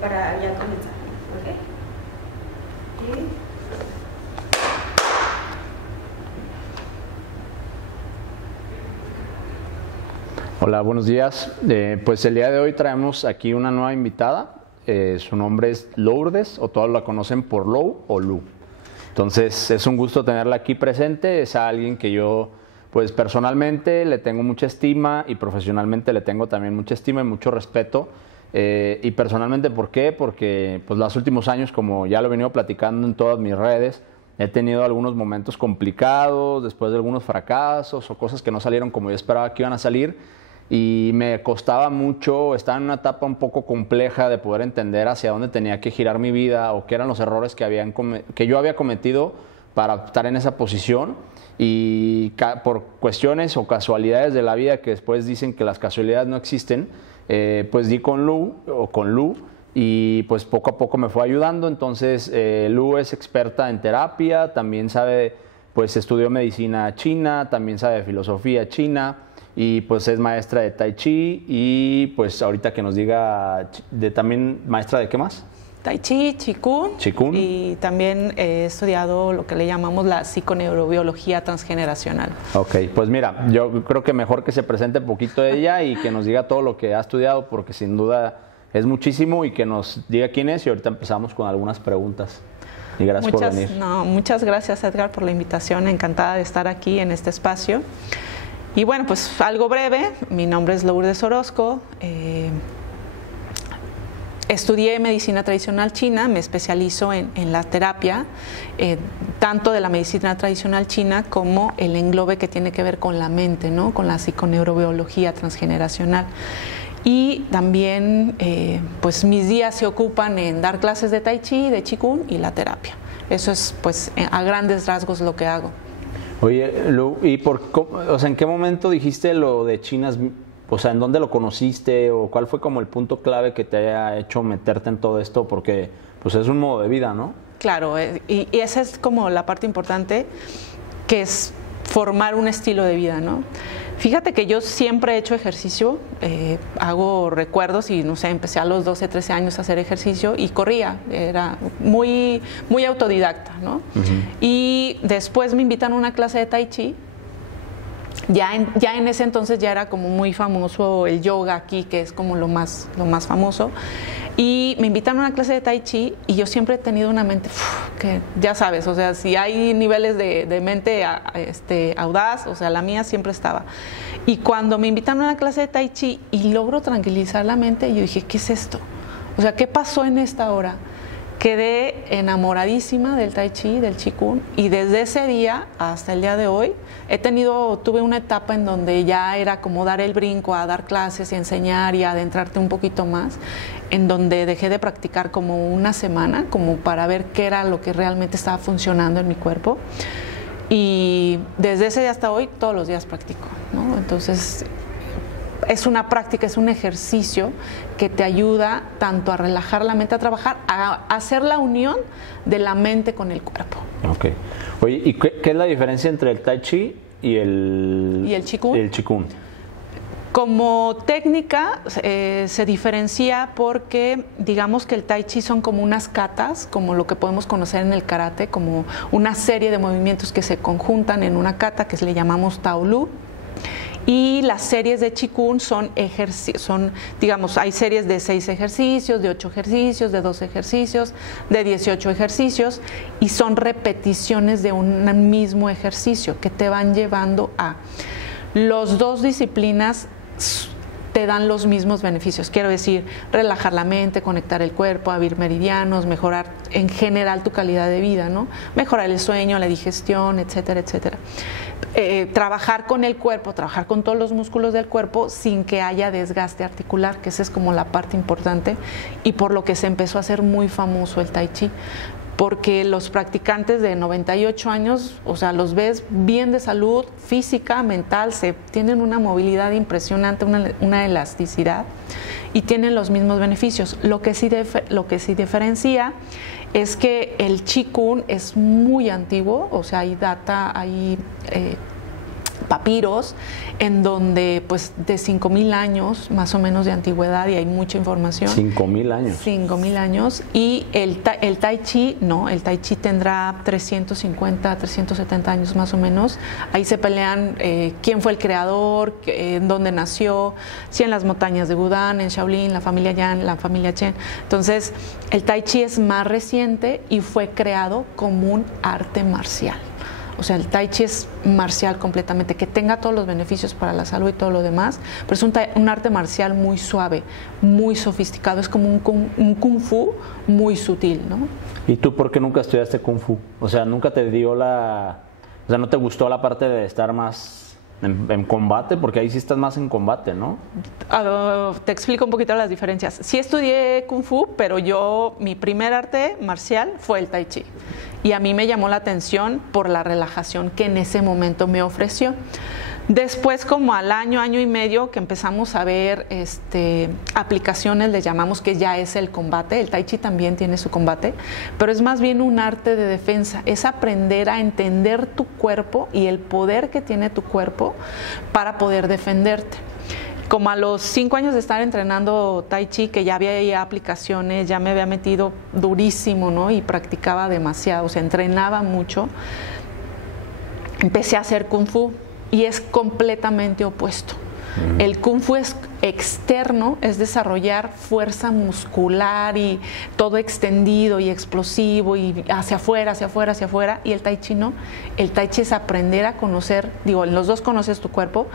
para ya comenzar. ¿Ok? Y... Hola, buenos días. Pues el día de hoy traemos aquí una nueva invitada. Su nombre es Lourdes, o todos la conocen por Lou o Lu. Entonces es un gusto tenerla aquí presente. Es alguien que yo, pues personalmente le tengo mucha estima y profesionalmente le tengo también mucha estima y mucho respeto. Y personalmente, ¿por qué? Porque pues los últimos años, como ya lo he venido platicando en todas mis redes, he tenido algunos momentos complicados, después de algunos fracasos o cosas que no salieron como yo esperaba que iban a salir. Y me costaba mucho, estaba en una etapa un poco compleja de poder entender hacia dónde tenía que girar mi vida o qué eran los errores que yo había cometido para estar en esa posición. Y por cuestiones o casualidades de la vida, que después dicen que las casualidades no existen, pues di con Lu y pues poco a poco me fue ayudando. Entonces Lu es experta en terapia, también sabe, pues estudió medicina china, también sabe filosofía china. Y pues es maestra de Tai Chi y pues ahorita que nos diga, también maestra de qué más? Tai Chi, Qigong. Y también he estudiado lo que le llamamos la psiconeurobiología transgeneracional. Ok, pues mira, yo creo que mejor que se presente un poquito ella y que nos diga todo lo que ha estudiado, porque sin duda es muchísimo, y que nos diga quién es, y ahorita empezamos con algunas preguntas. Y gracias por venir. Muchas gracias, Edgar, por la invitación. Encantada de estar aquí en este espacio. Y bueno, pues algo breve, mi nombre es Lourdes Orozco, estudié medicina tradicional china, me especializo en la terapia, tanto de la medicina tradicional china como el englobe que tiene que ver con la mente, ¿no? Con la psiconeurobiología transgeneracional. Y también pues mis días se ocupan en dar clases de Tai Chi, de Qigong y la terapia. Eso es pues a grandes rasgos lo que hago. Oye, Lu, ¿y en qué momento dijiste lo de China? O sea, ¿en dónde lo conociste? ¿O cuál fue como el punto clave que te haya hecho meterte en todo esto? Porque pues es un modo de vida, ¿no? Claro, y esa es como la parte importante, que es formar un estilo de vida, ¿no? Fíjate que yo siempre he hecho ejercicio, hago recuerdos y no sé, empecé a los 12, 13 años a hacer ejercicio y corría, era muy autodidacta, ¿no? Y después me invitan a una clase de Tai Chi. Ya en ese entonces ya era como muy famoso el yoga aquí, que es como lo más famoso. Y me invitaron a una clase de Tai Chi y yo siempre he tenido una mente que ya sabes, o sea, si hay niveles de mente audaz, o sea, la mía siempre estaba. Y cuando me invitaron a una clase de Tai Chi y logro tranquilizar la mente, yo dije, ¿qué es esto? O sea, ¿qué pasó en esta hora? Quedé enamoradísima del Tai Chi, del Qigong, y desde ese día hasta el día de hoy tuve una etapa en donde ya era como dar el brinco a dar clases y enseñar y adentrarte un poquito más, en donde dejé de practicar como una semana, como para ver qué era lo que realmente estaba funcionando en mi cuerpo. Y desde ese día hasta hoy, todos los días practico, ¿no? Entonces, es una práctica, es un ejercicio que te ayuda tanto a relajar la mente, a trabajar, a hacer la unión de la mente con el cuerpo. Ok. Oye, ¿y qué es la diferencia entre el Tai Chi y el Qigong? El Qigong. Como técnica se diferencia porque digamos que el Tai Chi son como unas katas, como lo que podemos conocer en el karate, como una serie de movimientos que se conjuntan en una kata que le llamamos Taolu. Y las series de Qigong digamos, hay series de 6 ejercicios, de 8 ejercicios, de 12 ejercicios, de 18 ejercicios, y son repeticiones de un mismo ejercicio que te van llevando a... Las dos disciplinas te dan los mismos beneficios, quiero decir, relajar la mente, conectar el cuerpo, abrir meridianos, mejorar en general tu calidad de vida, ¿no? Mejorar el sueño, la digestión, etcétera, etcétera. Trabajar con el cuerpo, trabajar con todos los músculos del cuerpo sin que haya desgaste articular, que esa es como la parte importante y por lo que se empezó a hacer muy famoso el Tai Chi. Porque los practicantes de 98 años, o sea, los ves bien de salud física, mental, tienen una movilidad impresionante, una elasticidad y tienen los mismos beneficios. Lo que sí diferencia es que el Qigong es muy antiguo, o sea, hay papiros en donde pues de 5,000 años más o menos de antigüedad, y hay mucha información. 5,000 años. 5,000 años. Y el Tai Chi, no, el Tai Chi tendrá 350, 370 años más o menos. Ahí se pelean quién fue el creador, en dónde nació, si en las montañas de Wudang, en Shaolin, la familia Yan, la familia Chen. Entonces, el Tai Chi es más reciente y fue creado como un arte marcial. O sea, el Tai Chi es marcial completamente, que tenga todos los beneficios para la salud y todo lo demás, pero es un arte marcial muy suave, muy sofisticado, es como un Kung Fu muy sutil, ¿no? ¿Y tú por qué nunca estudiaste Kung Fu? O sea, ¿nunca te dio o sea, no te gustó la parte de estar más en combate? Porque ahí sí estás más en combate, ¿no? Te explico un poquito las diferencias. Sí estudié Kung Fu, pero mi primer arte marcial fue el Tai Chi. Y a mí me llamó la atención por la relajación que en ese momento me ofreció. Después, como al año, año y medio, que empezamos a ver aplicaciones, le llamamos, que ya es el combate. El Tai Chi también tiene su combate, pero es más bien un arte de defensa. Es aprender a entender tu cuerpo y el poder que tiene tu cuerpo para poder defenderte. Como a los 5 años de estar entrenando Tai Chi, que ya había aplicaciones, ya me había metido durísimo, ¿no? Y practicaba demasiado, o sea, entrenaba mucho, empecé a hacer Kung Fu. Y es completamente opuesto. El Kung Fu es externo, es desarrollar fuerza muscular y todo extendido y explosivo y hacia afuera, hacia afuera, hacia afuera. Y el Tai Chi no. El Tai Chi es aprender a conocer, en los dos conoces tu cuerpo,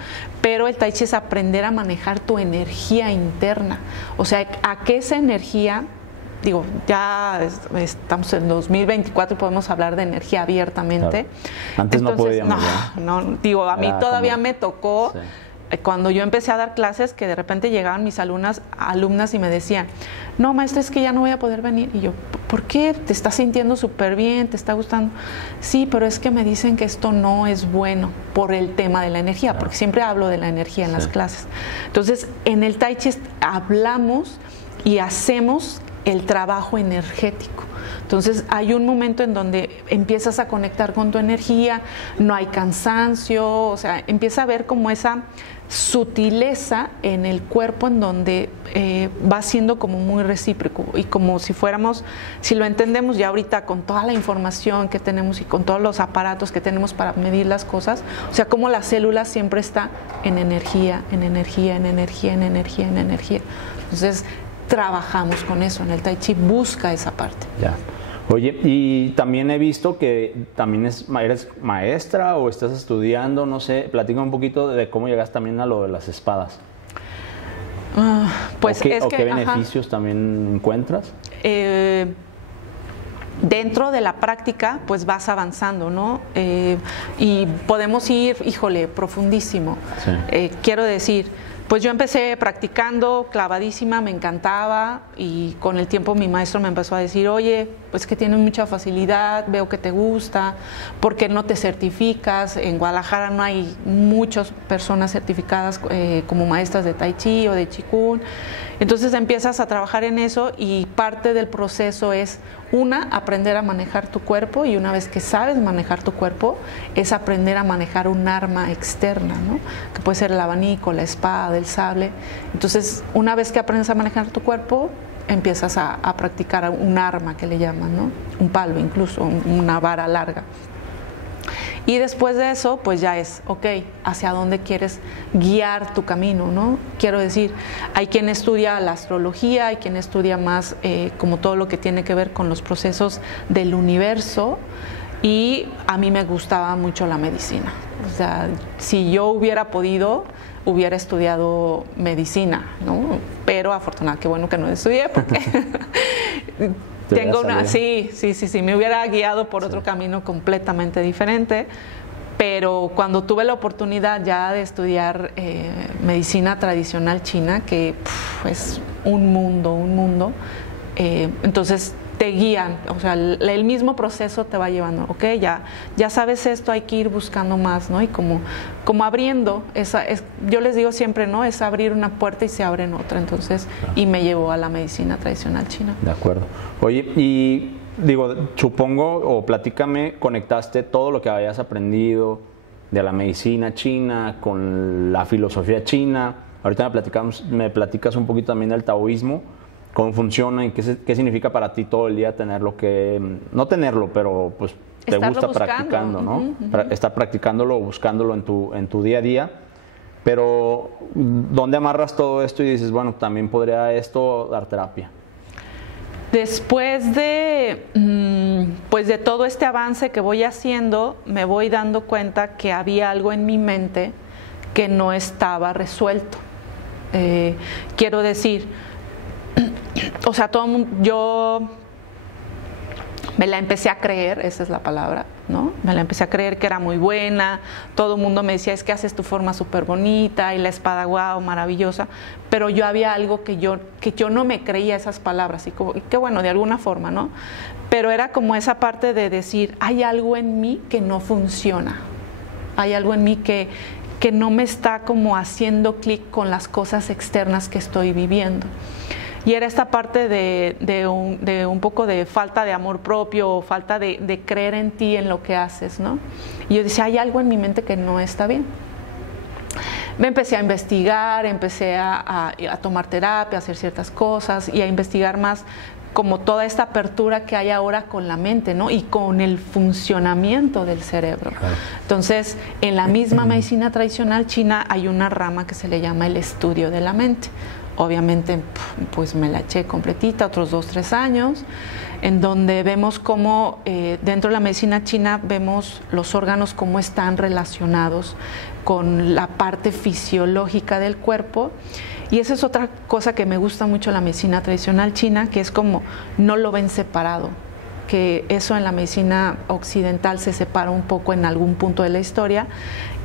pero el Tai Chi es aprender a manejar tu energía interna. O sea, a que esa energía... ya estamos en 2024 y podemos hablar de energía abiertamente. Claro. Antes no podíamos. A mí todavía me tocó, cuando yo empecé a dar clases, que de repente llegaban mis alumnas y me decían, no, maestra, es que ya no voy a poder venir. Y yo, ¿por qué? ¿Te estás sintiendo súper bien? ¿Te está gustando? Sí, pero es que me dicen que esto no es bueno por el tema de la energía, porque siempre hablo de la energía en las clases. Entonces, en el Tai Chi hablamos y hacemos el trabajo energético. Entonces hay un momento en donde empiezas a conectar con tu energía, no hay cansancio, o sea, empieza a ver como esa sutileza en el cuerpo en donde va siendo como muy recíproco y como si lo entendemos ya ahorita con toda la información que tenemos y con todos los aparatos que tenemos para medir las cosas, o sea, como la célula siempre está en energía, en energía, en energía, en energía, en energía. Entonces, trabajamos con eso, en el Tai Chi busca esa parte. Ya. Oye, y también he visto que también eres maestra o estás estudiando, no sé, platica un poquito de cómo llegas también a lo de las espadas. Pues ¿Qué beneficios también encuentras? Dentro de la práctica, pues vas avanzando, ¿no? Y podemos ir, profundísimo. Sí. Quiero decir, pues yo empecé practicando clavadísima, me encantaba, y con el tiempo mi maestro me empezó a decir, oye, pues que tienes mucha facilidad, veo que te gusta, ¿por qué no te certificas? En Guadalajara no hay muchas personas certificadas como maestras de Tai Chi o de Qigong. Entonces empiezas a trabajar en eso y parte del proceso es, aprender a manejar tu cuerpo, y una vez que sabes manejar tu cuerpo, es aprender a manejar un arma externa, ¿no? Que puede ser el abanico, la espada, el sable. Entonces, una vez que aprendes a manejar tu cuerpo, empiezas a practicar un arma que le llaman, ¿no? Un palo incluso, una vara larga. Y después de eso, pues ya es, ¿hacia dónde quieres guiar tu camino, no? Quiero decir, hay quien estudia la astrología, hay quien estudia más como todo lo que tiene que ver con los procesos del universo, y a mí me gustaba mucho la medicina. O sea, si yo hubiera podido, hubiera estudiado medicina, ¿no? Pero afortunadamente, qué bueno que no estudié, porque... me hubiera guiado por otro camino completamente diferente, pero cuando tuve la oportunidad ya de estudiar medicina tradicional china, que es un mundo, entonces te guían, o sea, el mismo proceso te va llevando, ya sabes esto, hay que ir buscando más, ¿no? Y como abriendo, yo les digo siempre, ¿no? Es abrir una puerta y se abre en otra, entonces, y me llevó a la medicina tradicional china. De acuerdo. Oye, y supongo, o platícame, conectaste todo lo que habías aprendido de la medicina china con la filosofía china. Ahorita me platicas un poquito también del taoísmo, cómo funciona y qué significa para ti todo el día tenerlo que, no tenerlo, pero pues te Estarlo gusta buscando. practicando, ¿no? Estar practicándolo, buscándolo en tu día a día. Pero, ¿dónde amarras todo esto y dices, bueno, también podría esto dar terapia? Después de, pues de todo este avance que voy haciendo, me voy dando cuenta que había algo en mi mente que no estaba resuelto. Quiero decir, o sea, todo el mundo, yo me la empecé a creer, esa es la palabra, ¿no? Me la empecé a creer que era muy buena, todo el mundo me decía, es que haces tu forma súper bonita y la espada, wow, maravillosa, pero yo había algo que yo no me creía esas palabras, y que bueno, de alguna forma, ¿no? Pero era como esa parte de decir, hay algo en mí que no funciona, hay algo en mí que no me está como haciendo clic con las cosas externas que estoy viviendo. Y era esta parte de un poco de falta de amor propio, falta de creer en ti, en lo que haces, ¿no? Y yo decía, hay algo en mi mente que no está bien. Me empecé a investigar, empecé a tomar terapia, a hacer ciertas cosas y a investigar más como toda esta apertura que hay ahora con la mente, ¿no? Y con el funcionamiento del cerebro. Claro. Entonces, en la misma medicina tradicional china hay una rama que se le llama el estudio de la mente. Obviamente, pues me la eché completita, otros 2-3 años, en donde vemos cómo dentro de la medicina china vemos los órganos cómo están relacionados con la parte fisiológica del cuerpo. Y esa es otra cosa que me gusta mucho de la medicina tradicional china, que es como no lo ven separado, que eso en la medicina occidental se separa un poco en algún punto de la historia,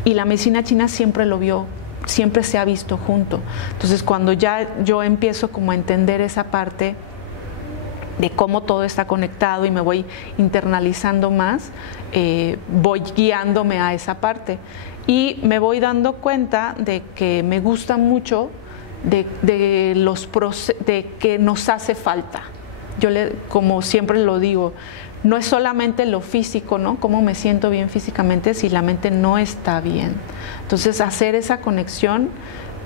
y la medicina china siempre lo vio, siempre se ha visto junto. Entonces, cuando ya yo empiezo como a entender esa parte de cómo todo está conectado y me voy internalizando más, voy guiándome a esa parte y me voy dando cuenta de que me gusta mucho de que nos hace falta. Como siempre lo digo, no es solamente lo físico, ¿no? Cómo me siento bien físicamente si la mente no está bien. Entonces, hacer esa conexión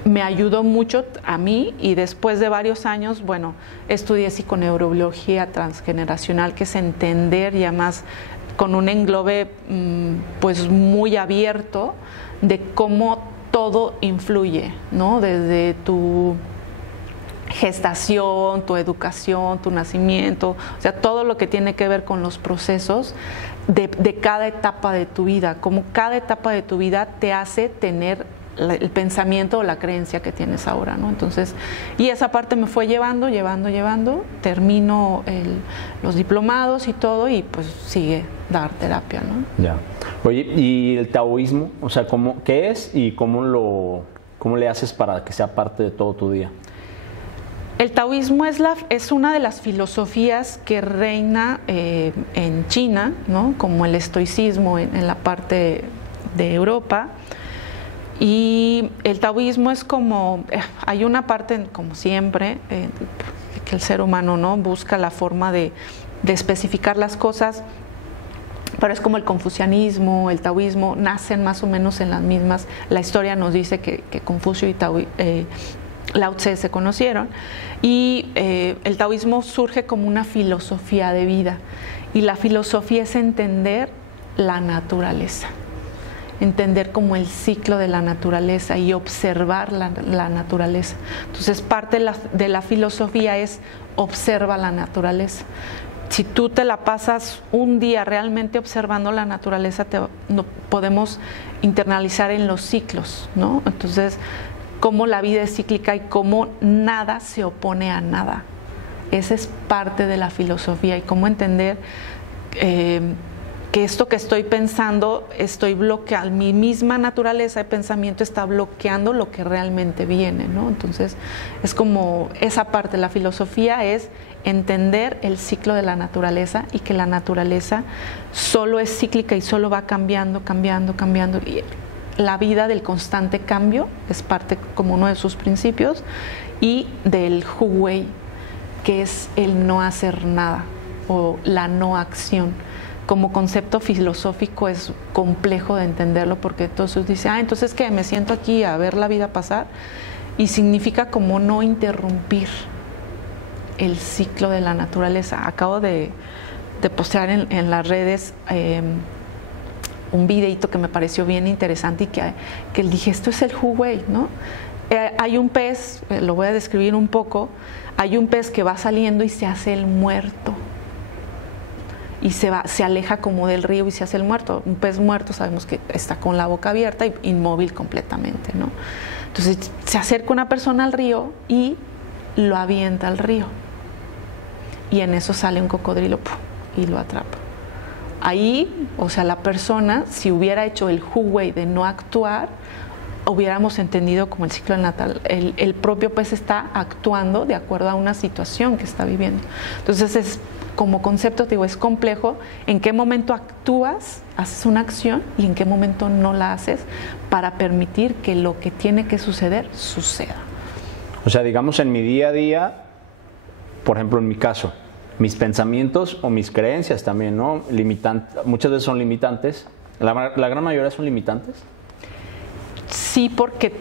me ayudó mucho a mí, y después de varios años, bueno, estudié psiconeurobiología transgeneracional, que es entender ya más con un englobe pues muy abierto de cómo todo influye, ¿no? Desde tu gestación, tu educación, tu nacimiento, o sea, todo lo que tiene que ver con los procesos de cada etapa de tu vida, como cada etapa de tu vida te hace tener el pensamiento o la creencia que tienes ahora, ¿no? Entonces, y esa parte me fue llevando, termino los diplomados y todo, y pues sigue dar terapia, ¿no? Ya. Oye, ¿y el taoísmo? O sea, ¿qué es y cómo le haces para que sea parte de todo tu día? El taoísmo es una de las filosofías que reina en China, ¿no? Como el estoicismo en la parte de Europa. Y el taoísmo es como, hay una parte, como siempre, que el ser humano, ¿no? Busca la forma de especificar las cosas, pero es como el confucianismo, el taoísmo, nacen más o menos en las mismas. La historia nos dice que Confucio y Lao Tse se conocieron, y el taoísmo surge como una filosofía de vida, y la filosofía es entender la naturaleza, entender como el ciclo de la naturaleza y observar la naturaleza. Entonces, parte de la filosofía es observa la naturaleza. Si tú te la pasas un día realmente observando la naturaleza, podemos internalizar en los ciclos, ¿no? Entonces, cómo la vida es cíclica y cómo nada se opone a nada. Esa es parte de la filosofía, y cómo entender que esto que estoy pensando, estoy bloqueando, mi misma naturaleza de pensamiento está bloqueando lo que realmente viene, ¿no? Entonces, es como esa parte, la filosofía es entender el ciclo de la naturaleza, y que la naturaleza solo es cíclica y solo va cambiando. Y la vida del constante cambio es parte como uno de sus principios, y del Hu Wei, que es el no hacer nada o la no acción. como concepto filosófico es complejo de entenderlo, porque entonces dice, entonces que me siento aquí a ver la vida pasar, y significa como no interrumpir el ciclo de la naturaleza. Acabo de postear en las redes un videito que me pareció bien interesante y que dije, esto es el Hu Wei, ¿no? Hay un pez, lo voy a describir un poco, hay un pez que va saliendo y se hace el muerto. Y se aleja como del río y se hace el muerto. Un pez muerto sabemos que está con la boca abierta y inmóvil completamente, ¿no? Entonces se acerca una persona al río y lo avienta al río. Y en eso sale un cocodrilo y lo atrapa. Ahí, o sea, la persona, si hubiera hecho el Hu Wei de no actuar, hubiéramos entendido como el ciclo natal. El propio pez está actuando de acuerdo a una situación que está viviendo. Entonces, como concepto, te digo, es complejo en qué momento actúas, haces una acción y en qué momento no la haces para permitir que lo que tiene que suceder, suceda. O sea, digamos en mi día a día, por ejemplo, en mi caso, mis pensamientos o mis creencias también, ¿no? Muchas veces son limitantes. La gran mayoría son limitantes. Sí, porque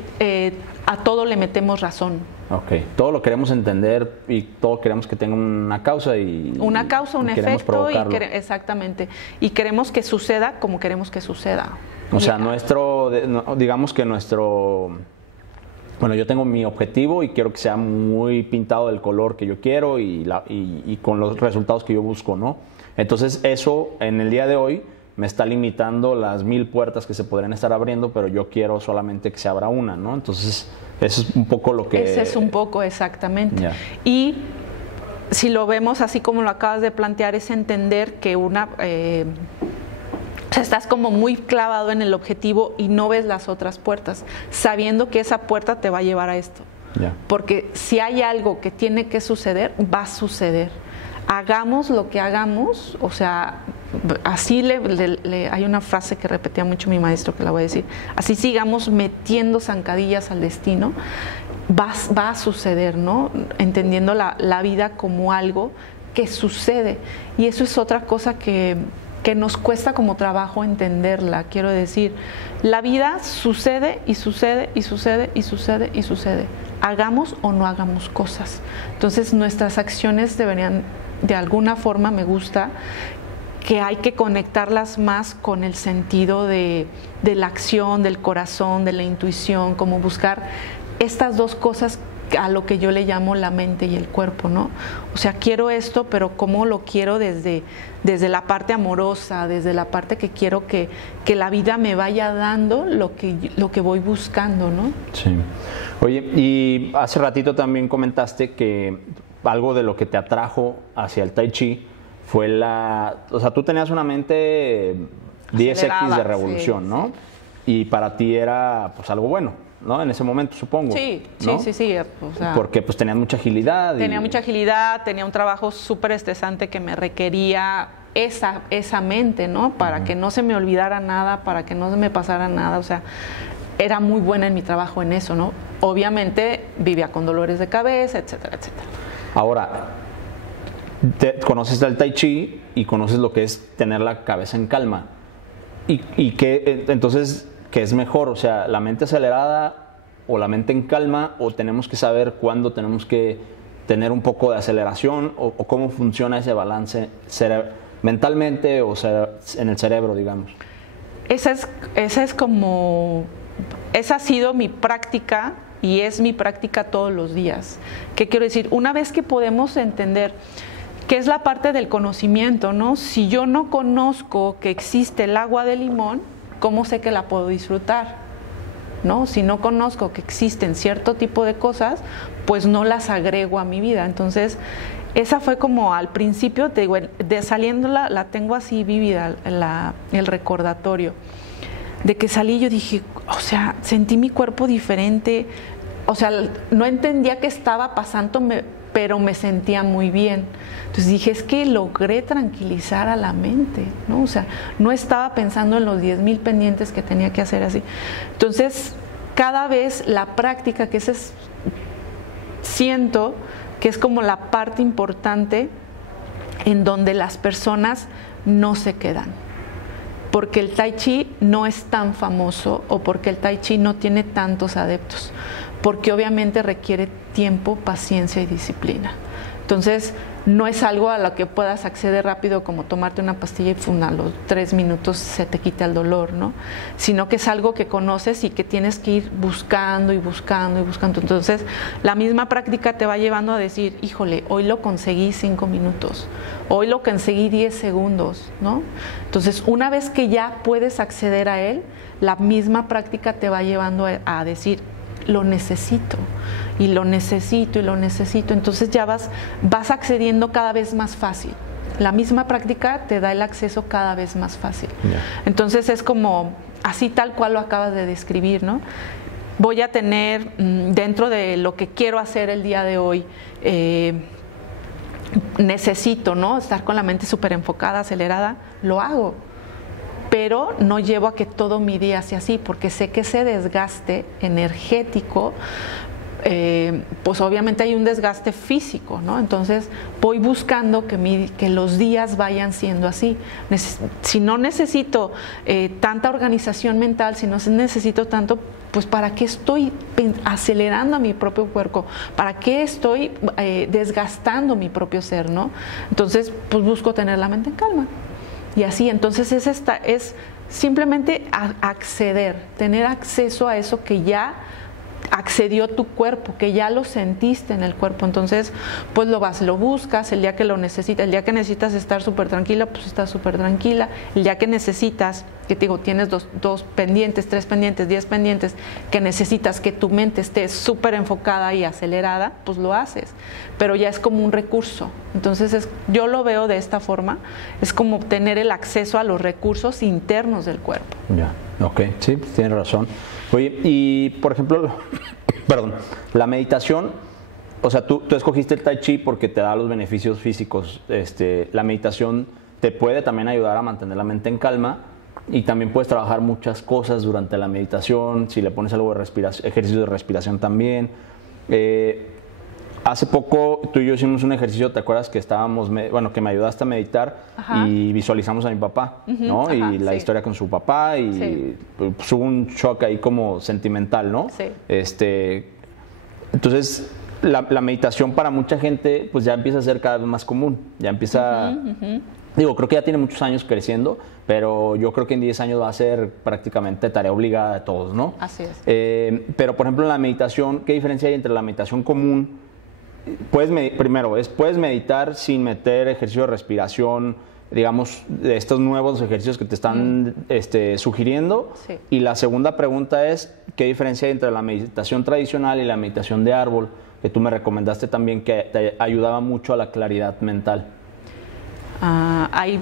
a todo le metemos razón. Ok, todo lo queremos entender y todo queremos que tenga una causa y una causa, un efecto, exactamente. Y queremos que suceda como queremos que suceda. O sea, digamos que bueno, yo tengo mi objetivo y quiero que sea muy pintado del color que yo quiero y con los resultados que yo busco, ¿no? Entonces eso en el día de hoy me está limitando las 1000 puertas que se podrían estar abriendo, pero yo quiero solamente que se abra una, ¿no? Entonces, eso es un poco lo que... Ese es un poco, exactamente. Yeah. Y si lo vemos así como lo acabas de plantear, es entender que o sea, estás como muy clavado en el objetivo y no ves las otras puertas, sabiendo que esa puerta te va a llevar a esto. Yeah. Porque si hay algo que tiene que suceder, va a suceder. Hagamos lo que hagamos, o sea, así hay una frase que repetía mucho mi maestro, que la voy a decir, así sigamos metiendo zancadillas al destino, va a suceder, ¿no? Entendiendo la vida como algo que sucede. Y eso es otra cosa que nos cuesta como trabajo entenderla. Quiero decir, la vida sucede y sucede y sucede y sucede y sucede. Hagamos o no hagamos cosas. Entonces nuestras acciones deberían, de alguna forma, me gusta que hay que conectarlas más con el sentido de la acción, del corazón, de la intuición, como buscar estas dos cosas a lo que yo le llamo la mente y el cuerpo, ¿no? O sea, quiero esto, pero ¿cómo lo quiero desde la parte amorosa, desde la parte que quiero que la vida me vaya dando lo que voy buscando, ¿no? Sí. Oye, y hace ratito también comentaste que algo de lo que te atrajo hacia el Tai Chi fue o sea, tú tenías una mente 10X de revolución, sí, ¿no? Sí. Y para ti era pues algo bueno, ¿no? En ese momento, supongo. Sí, ¿no? sí. O sea, porque pues tenías mucha agilidad. Tenía mucha agilidad, tenía un trabajo súper estresante que me requería esa mente, ¿no? Para que no se me olvidara nada, para que no se me pasara nada, o sea, era muy buena en mi trabajo en eso, ¿no? Obviamente vivía con dolores de cabeza, etcétera, etcétera. Ahora, conoces el Tai Chi y conoces lo que es tener la cabeza en calma. Y que, entonces, ¿qué es mejor? O sea, ¿la mente acelerada o la mente en calma? ¿O tenemos que saber cuándo tenemos que tener un poco de aceleración? ¿O cómo funciona ese balance mentalmente o en el cerebro, digamos? Esa ha sido mi práctica y es mi práctica todos los días. ¿Qué quiero decir? Una vez que podemos entender que es la parte del conocimiento, ¿no? Si yo no conozco que existe el agua de limón, ¿cómo sé que la puedo disfrutar? ¿No? Si no conozco que existen cierto tipo de cosas, pues no las agrego a mi vida. Entonces, esa fue como al principio, te digo, de saliendo la tengo así vívida, el recordatorio. De que salí yo dije, o sea, sentí mi cuerpo diferente, o sea, no entendía qué estaba pasando, pero me sentía muy bien. Entonces dije, es que logré tranquilizar a la mente, ¿no? O sea, no estaba pensando en los 10,000 pendientes que tenía que hacer así. Entonces, cada vez la práctica, siento que es como la parte importante en donde las personas no se quedan. Porque el Tai Chi no es tan famoso o porque el Tai Chi no tiene tantos adeptos. Porque obviamente requiere tiempo, paciencia y disciplina. Entonces, no es algo a lo que puedas acceder rápido como tomarte una pastilla y a los 3 minutos se te quita el dolor, ¿no? Sino que es algo que conoces y que tienes que ir buscando y buscando y buscando. Entonces, la misma práctica te va llevando a decir, híjole, hoy lo conseguí 5 minutos, hoy lo conseguí 10 segundos, ¿no? Entonces, una vez que ya puedes acceder a él, la misma práctica te va llevando a decir, lo necesito y lo necesito y lo necesito. Entonces ya vas accediendo cada vez más fácil. La misma práctica te da el acceso cada vez más fácil. Yeah. Entonces es como así tal cual lo acabas de describir, ¿no? Voy a tener dentro de lo que quiero hacer el día de hoy, necesito, ¿no?, estar con la mente súper enfocada, acelerada, lo hago. Pero no llevo a que todo mi día sea así, porque sé que ese desgaste energético, pues obviamente hay un desgaste físico, ¿no? Entonces voy buscando que los días vayan siendo así. Si no necesito tanta organización mental, si no necesito tanto, pues ¿para qué estoy acelerando a mi propio cuerpo? ¿Para qué estoy desgastando mi propio ser, no? Entonces, pues busco tener la mente en calma. Y así, entonces es simplemente acceder, tener acceso a eso que ya accedió tu cuerpo, que ya lo sentiste en el cuerpo. Entonces, pues lo buscas el día que lo necesitas. El día que necesitas estar súper tranquila, pues estás súper tranquila. El día que necesitas, que te digo, tienes dos pendientes, 3 pendientes, 10 pendientes, que necesitas que tu mente esté súper enfocada y acelerada, pues lo haces. Pero ya es como un recurso. Entonces, yo lo veo de esta forma. Es como tener el acceso a los recursos internos del cuerpo. Ya, ok, sí, tienes razón. Oye, y por ejemplo, perdón, la meditación, o sea, tú escogiste el Tai Chi porque te da los beneficios físicos. La meditación te puede también ayudar a mantener la mente en calma y también puedes trabajar muchas cosas durante la meditación, si le pones algo de ejercicio de respiración también. Hace poco tú y yo hicimos un ejercicio, ¿te acuerdas que que me ayudaste a meditar? Ajá. Y visualizamos a mi papá, ¿no? Ajá, y la historia con su papá y sí, pues hubo un shock ahí como sentimental, ¿no? Sí. Entonces, la meditación para mucha gente pues ya empieza a ser cada vez más común, ya empieza... Digo, creo que ya tiene muchos años creciendo, pero yo creo que en 10 años va a ser prácticamente tarea obligada de todos, ¿no? Así es. Pero, por ejemplo, en la meditación, ¿qué diferencia hay entre la meditación común? Puedes meditar sin meter ejercicio de respiración, digamos, de estos nuevos ejercicios que te están sugiriendo. Sí. Y la segunda pregunta es, ¿qué diferencia hay entre la meditación tradicional y la meditación de árbol? Que tú me recomendaste también que te ayudaba mucho a la claridad mental. Hay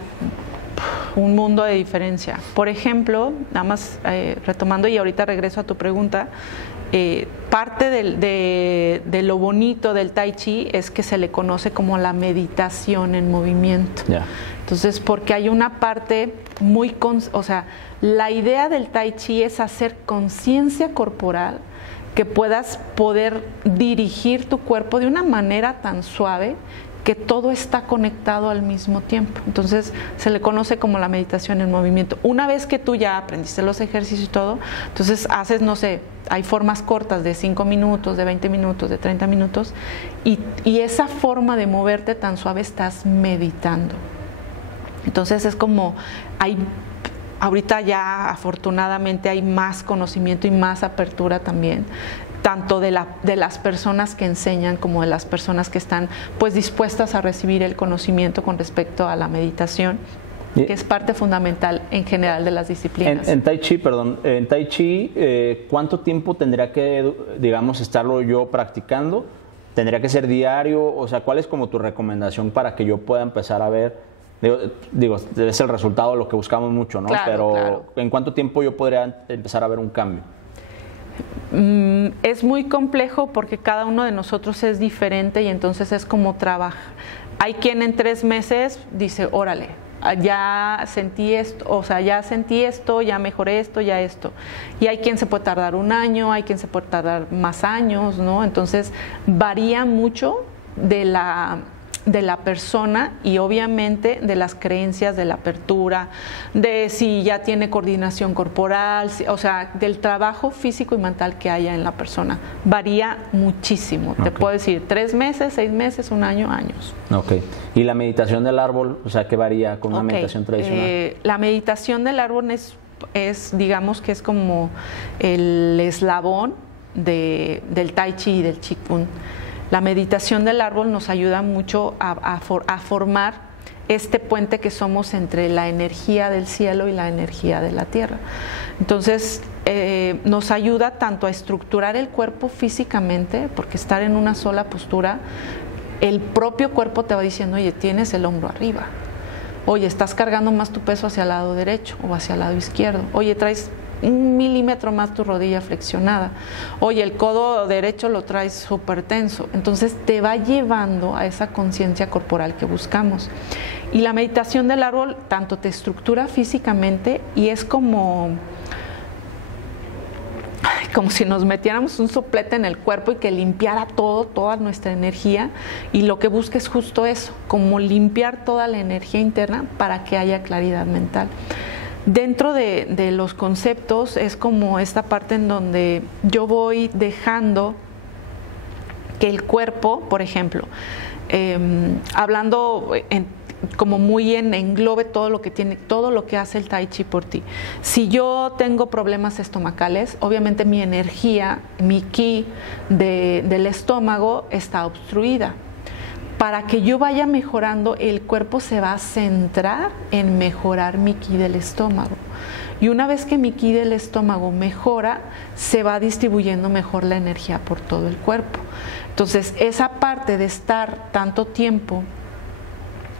un mundo de diferencia. Por ejemplo, nada más retomando y ahorita regreso a tu pregunta, parte de lo bonito del Tai Chi es que se le conoce como la meditación en movimiento. Yeah. Entonces, porque hay una parte o sea, la idea del Tai Chi es hacer conciencia corporal, que puedas poder dirigir tu cuerpo de una manera tan suave que todo está conectado al mismo tiempo. Entonces se le conoce como la meditación en movimiento. Una vez que tú ya aprendiste los ejercicios y todo, entonces haces, no sé, hay formas cortas de 5 minutos, de 20 minutos, de 30 minutos, y esa forma de moverte tan suave estás meditando. Entonces es como, ahorita ya afortunadamente hay más conocimiento y más apertura también, tanto de las personas que enseñan como de las personas que están pues dispuestas a recibir el conocimiento con respecto a la meditación, que es parte fundamental en general de las disciplinas. En Tai Chi, ¿cuánto tiempo tendría que, digamos, estarlo yo practicando? ¿Tendría que ser diario? O sea, ¿cuál es como tu recomendación para que yo pueda empezar a ver? Digo, es el resultado de lo que buscamos mucho, ¿no? Claro, pero claro. ¿en cuánto tiempo yo podría empezar a ver un cambio? Es muy complejo porque cada uno de nosotros es diferente y entonces es como trabaja. Hay quien en 3 meses dice, órale, ya sentí esto, ya mejoré esto, ya esto. Y hay quien se puede tardar 1 año, hay quien se puede tardar más años, ¿no? Entonces varía mucho de la de la persona y obviamente de las creencias, de la apertura, de si ya tiene coordinación corporal, o sea, del trabajo físico y mental que haya en la persona. Varía muchísimo. Te puedo decir 3 meses, 6 meses, 1 año, años. Ok. ¿Y la meditación del árbol, o sea, qué varía con una meditación tradicional? La meditación del árbol es, digamos que es como el eslabón del Tai Chi y del Qigong. La meditación del árbol nos ayuda mucho a formar este puente que somos entre la energía del cielo y la energía de la tierra. Entonces, nos ayuda tanto a estructurar el cuerpo físicamente, porque estar en una sola postura, el propio cuerpo te va diciendo, oye, tienes el hombro arriba, oye, estás cargando más tu peso hacia el lado derecho o hacia el lado izquierdo, oye, traes 1 milímetro más tu rodilla flexionada, oye, el codo derecho lo traes súper tenso. Entonces te va llevando a esa conciencia corporal que buscamos. Y la meditación del árbol tanto te estructura físicamente y es como si nos metiéramos un soplete en el cuerpo y que limpiara toda nuestra energía, y lo que busca es justo eso, como limpiar toda la energía interna para que haya claridad mental. Dentro de los conceptos es como esta parte en donde yo voy dejando que el cuerpo, por ejemplo, hablando como muy englobe todo lo que hace el Tai Chi por ti. Si yo tengo problemas estomacales, obviamente mi energía, mi ki del estómago está obstruida. Para que yo vaya mejorando, el cuerpo se va a centrar en mejorar mi ki del estómago. Y una vez que mi ki del estómago mejora, se va distribuyendo mejor la energía por todo el cuerpo. Entonces, esa parte de estar tanto tiempo,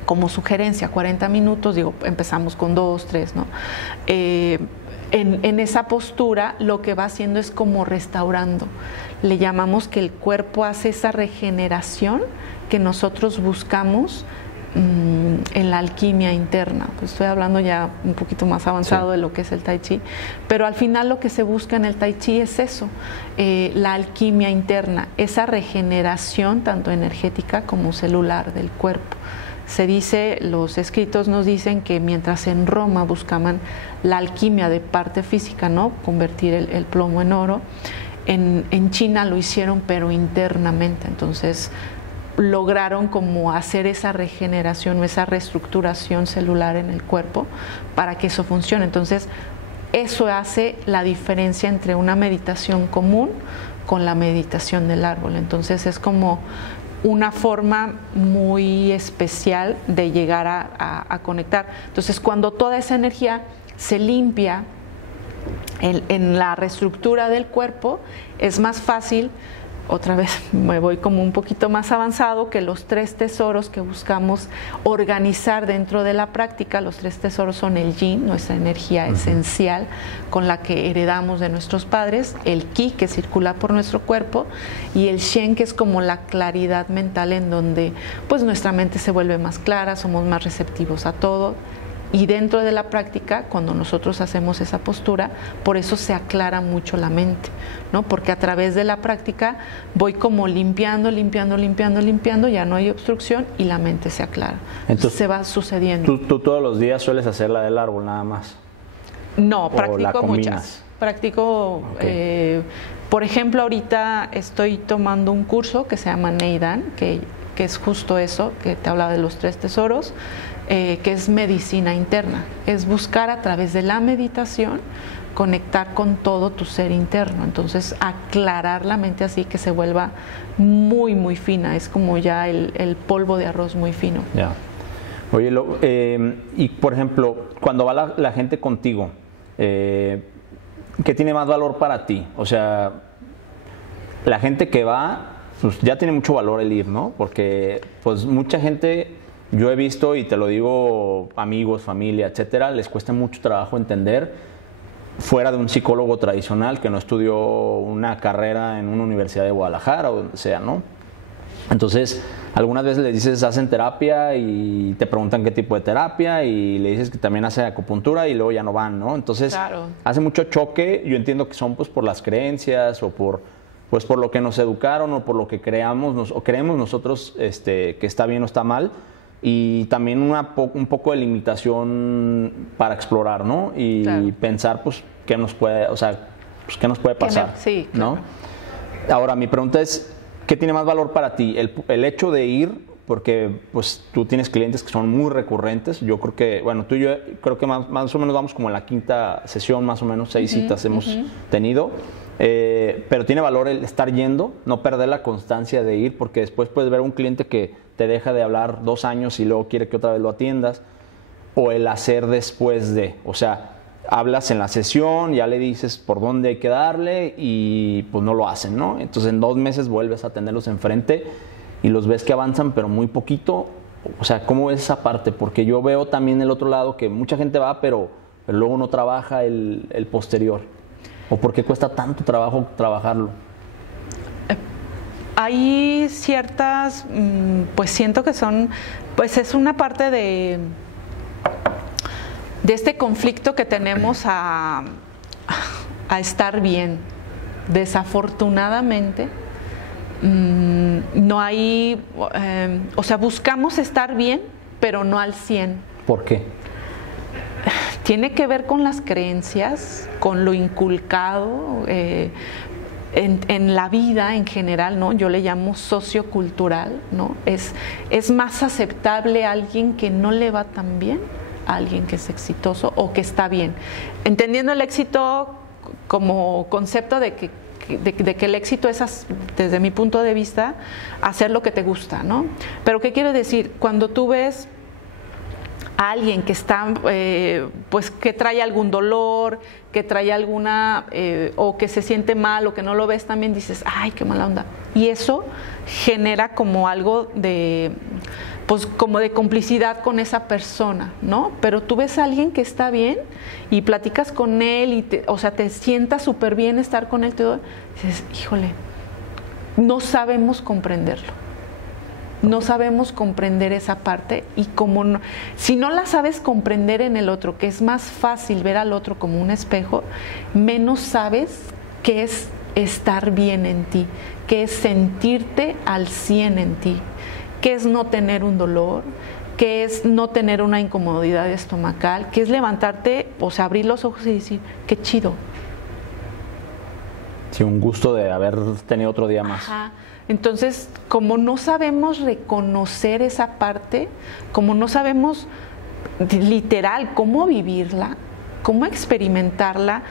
como sugerencia, 40 minutos, digo, empezamos con 2, 3, ¿no? En esa postura lo que va haciendo es como restaurando. Le llamamos que el cuerpo hace esa regeneración que nosotros buscamos en la alquimia interna. Pues estoy hablando ya un poquito más avanzado de lo que es el Tai Chi, pero al final lo que se busca en el Tai Chi es eso, la alquimia interna, esa regeneración tanto energética como celular del cuerpo. Se dice, los escritos nos dicen que mientras en Roma buscaban la alquimia de parte física, ¿no? Convertir el plomo en oro, en China lo hicieron pero internamente. Entonces lograron como hacer esa regeneración o esa reestructuración celular en el cuerpo para que eso funcione. Entonces eso hace la diferencia entre una meditación común con la meditación del árbol. Entonces es como una forma muy especial de llegar a conectar. Entonces cuando toda esa energía se limpia en la reestructura del cuerpo, es más fácil. Otra vez me voy como un poquito más avanzado, que los 3 tesoros que buscamos organizar dentro de la práctica. Los 3 tesoros son el yin, nuestra energía esencial con la que heredamos de nuestros padres, el ki, que circula por nuestro cuerpo, y el shen, que es como la claridad mental, en donde pues nuestra mente se vuelve más clara, somos más receptivos a todo. Y dentro de la práctica, cuando nosotros hacemos esa postura, por eso se aclara mucho la mente, ¿no? Porque a través de la práctica voy como limpiando, ya no hay obstrucción y la mente se aclara. Entonces se va sucediendo. ¿Tú todos los días sueles hacer la del árbol nada más? No, practico muchas. Practico, por ejemplo, ahorita estoy tomando un curso que se llama Neidan, que es justo eso, que te habla de los 3 tesoros. Que es medicina interna, es buscar a través de la meditación conectar con todo tu ser interno, entonces aclarar la mente así que se vuelva muy muy fina, es como ya el polvo de arroz muy fino. Ya. Oye, y por ejemplo, cuando va la gente contigo, ¿qué tiene más valor para ti? O sea, la gente que va, pues ya tiene mucho valor el ir, ¿no? Porque pues mucha gente... Yo he visto, y te lo digo, amigos, familia, etcétera, les cuesta mucho trabajo entender, fuera de un psicólogo tradicional que no estudió una carrera en una universidad de Guadalajara o donde sea, ¿no? Entonces, algunas veces les dices, hacen terapia y te preguntan qué tipo de terapia y le dices que también hace acupuntura y luego ya no van, ¿no? Entonces, hace mucho choque. Yo entiendo que son pues por las creencias o por pues por lo que nos educaron o por lo que creemos nosotros que está bien o está mal, y también un poco de limitación para explorar, ¿no? Y Claro. pensar, pues, qué nos puede, o sea, pues, qué nos puede pasar, Sí, claro. ¿no? Ahora, mi pregunta es, ¿qué tiene más valor para ti? El hecho de ir, porque pues tú tienes clientes que son muy recurrentes. Yo creo que, bueno, tú y yo creo que más o menos vamos como en la quinta sesión, más o menos 6 citas hemos tenido. Pero tiene valor el estar yendo, no perder la constancia de ir, porque después puedes ver un cliente que te deja de hablar 2 años y luego quiere que otra vez lo atiendas, o el hacer después de, o sea, hablas en la sesión, ya le dices por dónde hay que darle y pues no lo hacen, ¿no? Entonces en 2 meses vuelves a tenerlos enfrente y los ves que avanzan pero muy poquito. O sea, ¿cómo ves esa parte? Porque yo veo también el otro lado que mucha gente va pero luego no trabaja el posterior. ¿O por qué cuesta tanto trabajo trabajarlo? Hay ciertas, pues siento que son, pues es una parte de este conflicto que tenemos a estar bien. Desafortunadamente, no hay, o sea, buscamos estar bien, pero no al 100. ¿Por qué? Tiene que ver con las creencias, con lo inculcado en la vida en general, ¿no? Yo le llamo sociocultural, ¿no? Es más aceptable a alguien que no le va tan bien, a alguien que es exitoso o que está bien. Entendiendo el éxito como concepto de que el éxito es, desde mi punto de vista, hacer lo que te gusta, ¿no? Pero ¿qué quiero decir? Cuando tú ves a alguien que está, pues que trae algún dolor, que trae alguna, o que se siente mal, o que no lo ves, también dices, ay, qué mala onda. Y eso genera como algo de, pues como de complicidad con esa persona, ¿no? Pero tú ves a alguien que está bien y platicas con él, y o sea, te sientas súper bien estar con él, todo, dices, híjole, no sabemos comprenderlo. No sabemos comprender esa parte, y como no, si no la sabes comprender en el otro, que es más fácil ver al otro como un espejo, menos sabes qué es estar bien en ti, qué es sentirte al 100 en ti, qué es no tener un dolor, qué es no tener una incomodidad estomacal, qué es levantarte, o sea, abrir los ojos y decir, qué chido. Sí, un gusto de haber tenido otro día más. Ajá. Entonces, como no sabemos reconocer esa parte, como no sabemos literal cómo vivirla, cómo experimentarla,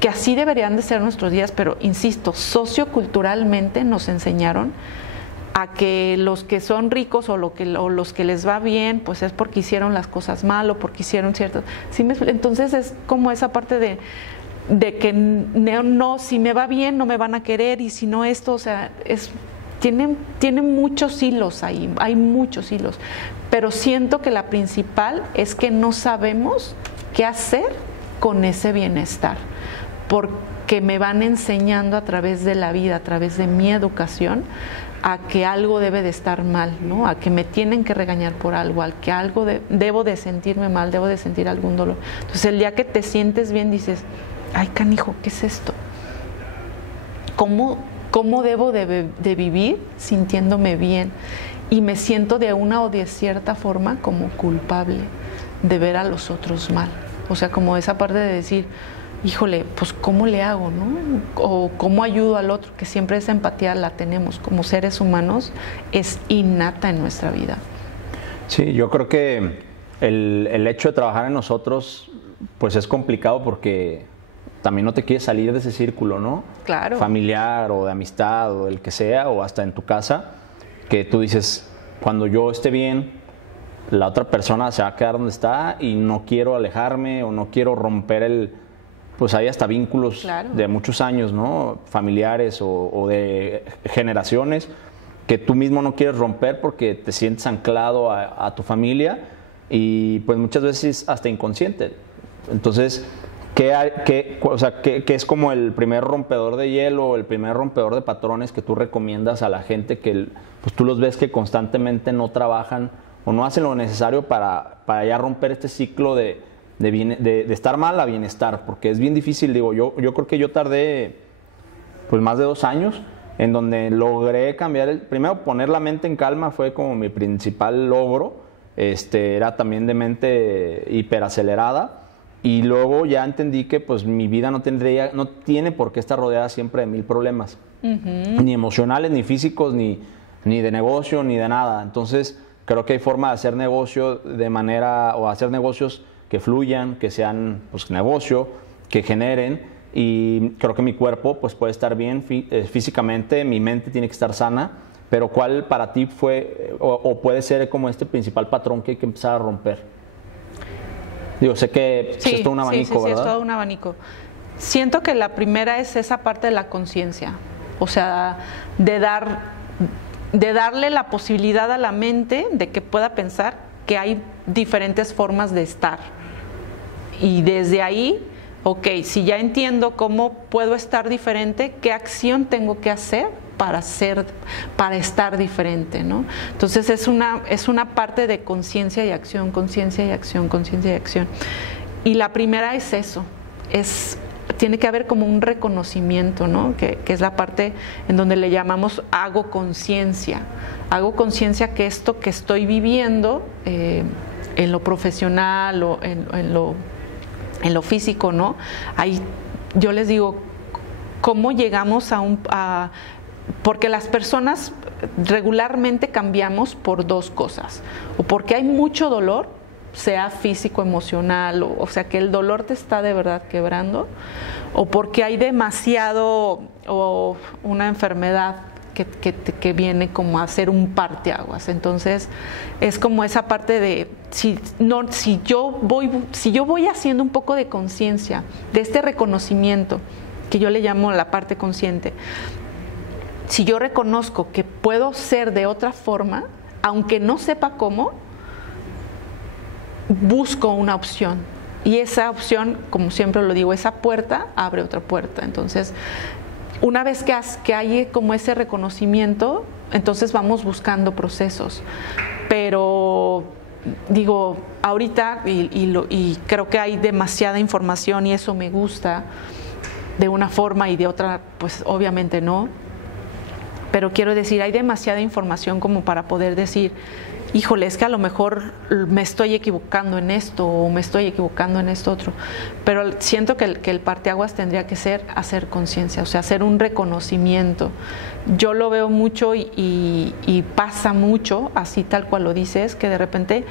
que así deberían de ser nuestros días, pero insisto, socioculturalmente nos enseñaron a que los que son ricos o los que les va bien, pues es porque hicieron las cosas mal o porque hicieron ciertas... ¿Sí me explico? Entonces es como esa parte de que no, si me va bien no me van a querer, y si no esto, o sea, tiene muchos hilos ahí, hay muchos hilos, pero siento que la principal es que no sabemos qué hacer con ese bienestar, porque me van enseñando a través de la vida, a través de mi educación, a que algo debe de estar mal, ¿no? A que me tienen que regañar por algo, a que algo debo de sentirme mal, debo de sentir algún dolor. Entonces el día que te sientes bien dices, ay, canijo, ¿qué es esto? ¿Cómo debo de vivir sintiéndome bien? Y me siento de una o de cierta forma como culpable de ver a los otros mal. O sea, como esa parte de decir, híjole, pues ¿cómo le hago, no? O ¿cómo ayudo al otro? Que siempre esa empatía la tenemos como seres humanos, es innata en nuestra vida. Sí, yo creo que el hecho de trabajar en nosotros, pues es complicado porque también no te quieres salir de ese círculo, ¿no? Claro. Familiar o de amistad o el que sea, o hasta en tu casa, que tú dices, cuando yo esté bien, la otra persona se va a quedar donde está y no quiero alejarme o no quiero romper pues hay hasta vínculos claro. de muchos años, ¿no? Familiares o de generaciones que tú mismo no quieres romper porque te sientes anclado a tu familia y pues muchas veces hasta inconsciente. Entonces, ¿qué es como el primer rompedor de hielo o el primer rompedor de patrones que tú recomiendas a la gente que pues tú los ves que constantemente no trabajan o no hacen lo necesario para ya romper este ciclo de estar mal a bienestar? Porque es bien difícil, digo, yo creo que yo tardé pues más de 2 años, en donde logré cambiar, primero poner la mente en calma fue como mi principal logro, era también de mente hiperacelerada, y luego ya entendí que pues mi vida no tiene por qué estar rodeada siempre de 1000 problemas, ni emocionales, ni físicos, ni de negocio, ni de nada. Entonces creo que hay forma de hacer negocio o hacer negocios que fluyan, que sean pues negocio, que generen, y creo que mi cuerpo pues puede estar bien físicamente, mi mente tiene que estar sana, pero ¿cuál para ti fue o puede ser como este principal patrón que hay que empezar a romper? Digo, sé que Sí, es todo un abanico, sí, ¿verdad? es todo un abanico. Siento que la primera es esa parte de la conciencia, o sea, de darle la posibilidad a la mente de que pueda pensar que hay diferentes formas de estar. Y desde ahí, ok, si ya entiendo cómo puedo estar diferente, ¿qué acción tengo que hacer para estar diferente, ¿no? Entonces es una parte de conciencia y acción, conciencia y acción, conciencia y acción. Y la primera es eso, tiene que haber como un reconocimiento, ¿no? Que es la parte en donde le llamamos hago conciencia que esto que estoy viviendo en lo profesional o en lo físico, ¿no? Ahí yo les digo, ¿cómo llegamos porque las personas regularmente cambiamos por 2 cosas, o porque hay mucho dolor, sea físico, emocional, o sea que el dolor te está de verdad quebrando, o porque hay demasiado, o una enfermedad que viene como a hacer un parteaguas. Entonces es como esa parte de si yo voy haciendo un poco de conciencia, de este reconocimiento que yo le llamo la parte consciente. Si yo reconozco que puedo ser de otra forma, aunque no sepa cómo, busco una opción. Y esa opción, como siempre lo digo, esa puerta abre otra puerta. Entonces, una vez que hay como ese reconocimiento, entonces vamos buscando procesos. Pero digo, ahorita, y creo que hay demasiada información y eso me gusta, de una forma y de otra, pues obviamente no. Pero quiero decir, hay demasiada información como para poder decir, híjole, es que a lo mejor me estoy equivocando en esto o me estoy equivocando en esto otro. Pero siento que el parteaguas tendría que ser hacer conciencia, o sea, hacer un reconocimiento. Yo lo veo mucho y pasa mucho, así tal cual lo dices, que de repente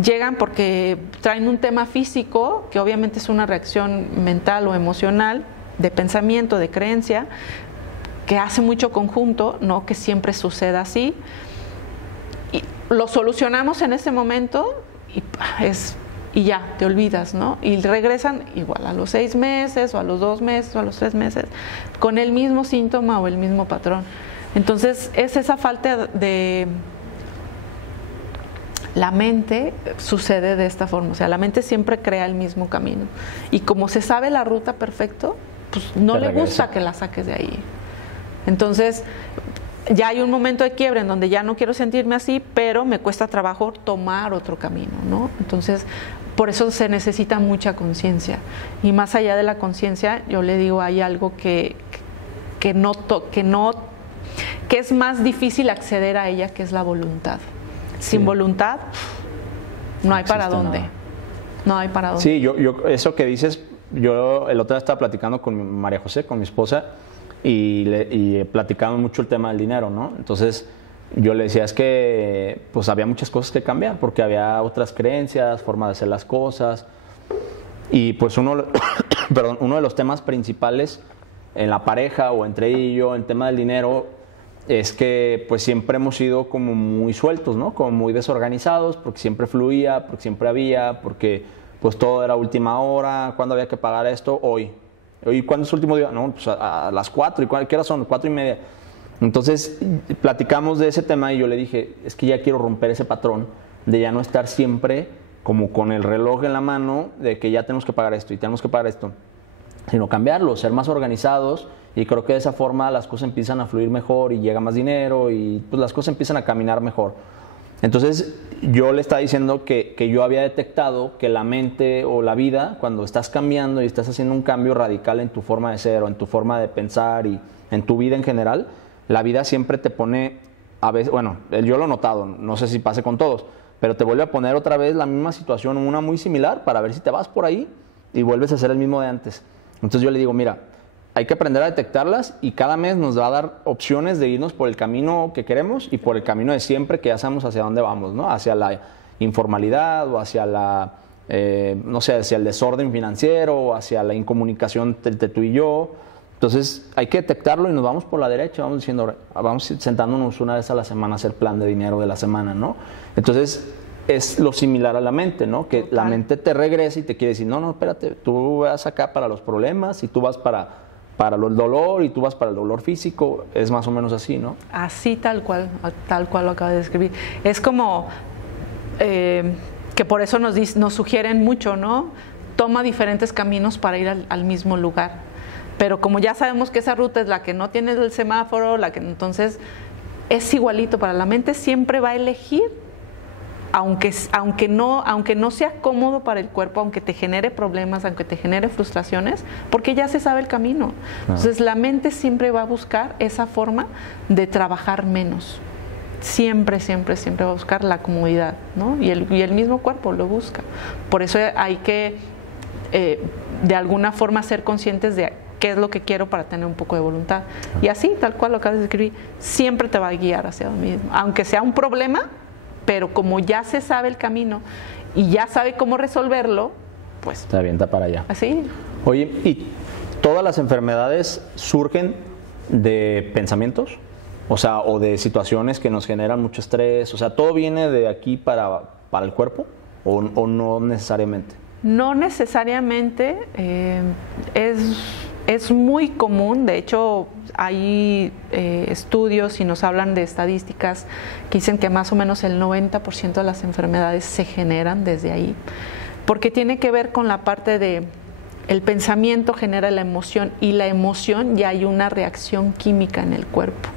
llegan porque traen un tema físico, que obviamente es una reacción mental o emocional, de pensamiento, de creencia, que hace mucho conjunto, no que siempre suceda así, y lo solucionamos en ese momento y ya, te olvidas, ¿no? Y regresan igual a los 6 meses o a los 2 meses o a los 3 meses con el mismo síntoma o el mismo patrón. Entonces es esa falta de... La mente sucede de esta forma, o sea, la mente siempre crea el mismo camino y como se sabe la ruta perfecto, pues no le gusta que la saques de ahí. Entonces, ya hay un momento de quiebre en donde ya no quiero sentirme así, pero me cuesta trabajo tomar otro camino, ¿no? Entonces, por eso se necesita mucha conciencia. Y más allá de la conciencia, yo le digo, hay algo que es más difícil acceder a ella, que es la voluntad. Sin voluntad, no hay para dónde. Nada. No hay para dónde. Sí, yo eso que dices, yo el otro día estaba platicando con María José, con mi esposa, y platicamos mucho el tema del dinero, ¿no? Entonces yo le decía, es que pues había muchas cosas que cambiar, porque había otras creencias, formas de hacer las cosas, y pues uno de los temas principales en la pareja o entre ella y yo, en tema del dinero, es que pues siempre hemos sido como muy sueltos, ¿no? Como muy desorganizados, porque siempre fluía, porque siempre había, porque pues todo era última hora, ¿cuándo había que pagar esto? Hoy. ¿Y cuándo es el último día? No, pues a las 4. ¿Y qué hora son? 4:30. Entonces platicamos de ese tema y yo le dije, es que ya quiero romper ese patrón de ya no estar siempre como con el reloj en la mano de que ya tenemos que pagar esto y tenemos que pagar esto, sino cambiarlo, ser más organizados, y creo que de esa forma las cosas empiezan a fluir mejor y llega más dinero y pues las cosas empiezan a caminar mejor. Entonces yo le estaba diciendo que yo había detectado que la mente o la vida, cuando estás cambiando y estás haciendo un cambio radical en tu forma de ser o en tu forma de pensar y en tu vida en general, la vida siempre te pone, a veces, bueno, yo lo he notado, no sé si pase con todos, pero te vuelve a poner otra vez la misma situación, una muy similar, para ver si te vas por ahí y vuelves a ser el mismo de antes. Entonces yo le digo, mira, hay que aprender a detectarlas y cada mes nos va a dar opciones de irnos por el camino que queremos y por el camino de siempre, que ya sabemos hacia dónde vamos, ¿no? Hacia la informalidad o hacia la, no sé, hacia el desorden financiero o hacia la incomunicación entre tú y yo. Entonces hay que detectarlo y nos vamos por la derecha, vamos diciendo, vamos sentándonos una vez a la semana a hacer plan de dinero de la semana, ¿no? Entonces es lo similar a la mente, ¿no? Que la mente te regresa y te quiere decir, no, no, espérate, tú vas acá para los problemas y tú vas para el dolor y tú vas para el dolor físico, es más o menos así, ¿no? Así tal cual lo acabo de describir. Es como que por eso nos sugieren mucho, ¿no? Toma diferentes caminos para ir al mismo lugar. Pero como ya sabemos que esa ruta es la que no tiene el semáforo, entonces es igualito para la mente, siempre va a elegir, aunque no sea cómodo para el cuerpo, aunque te genere problemas, aunque te genere frustraciones, porque ya se sabe el camino. Entonces la mente siempre va a buscar esa forma de trabajar menos. Siempre va a buscar la comodidad, ¿no? Y el mismo cuerpo lo busca. Por eso hay que, de alguna forma, ser conscientes de qué es lo que quiero para tener un poco de voluntad. Y así, tal cual lo acabas de escribir, siempre te va a guiar hacia lo mismo. Aunque sea un problema, pero como ya se sabe el camino y ya sabe cómo resolverlo, pues se avienta para allá. Así. Oye, ¿y todas las enfermedades surgen de pensamientos? O sea, o de situaciones que nos generan mucho estrés. O sea, ¿todo viene de aquí para el cuerpo? ¿O no necesariamente? No necesariamente. Es muy común, de hecho hay estudios y nos hablan de estadísticas que dicen que más o menos el 90% de las enfermedades se generan desde ahí, porque tiene que ver con la parte de el pensamiento genera la emoción y la emoción ya hay una reacción química en el cuerpo.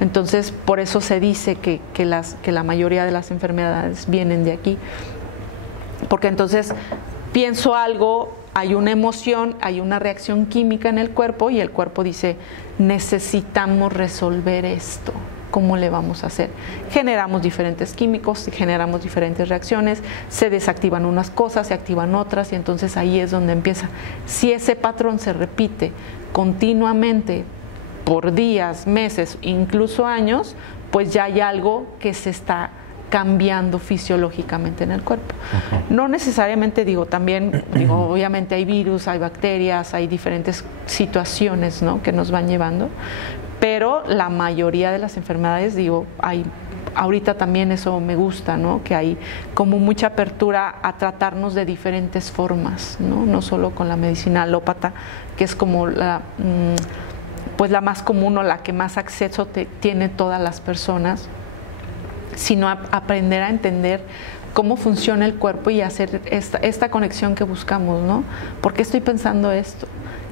Entonces por eso se dice que la mayoría de las enfermedades vienen de aquí, porque entonces pienso algo, hay una emoción, hay una reacción química en el cuerpo y el cuerpo dice, necesitamos resolver esto, ¿cómo le vamos a hacer? Generamos diferentes químicos, generamos diferentes reacciones, se desactivan unas cosas, se activan otras y entonces ahí es donde empieza. Si ese patrón se repite continuamente por días, meses, incluso años, pues ya hay algo que se está cambiando fisiológicamente en el cuerpo. No necesariamente también obviamente hay virus, hay bacterias, hay diferentes situaciones, ¿no?, que nos van llevando, pero la mayoría de las enfermedades, hay, ahorita también eso me gusta, ¿no?, que hay como mucha apertura a tratarnos de diferentes formas, no solo con la medicina alópata, que es como pues la más común o la que más acceso tiene todas las personas, sino aprender a entender cómo funciona el cuerpo y hacer esta conexión que buscamos, ¿no? ¿Por qué estoy pensando esto?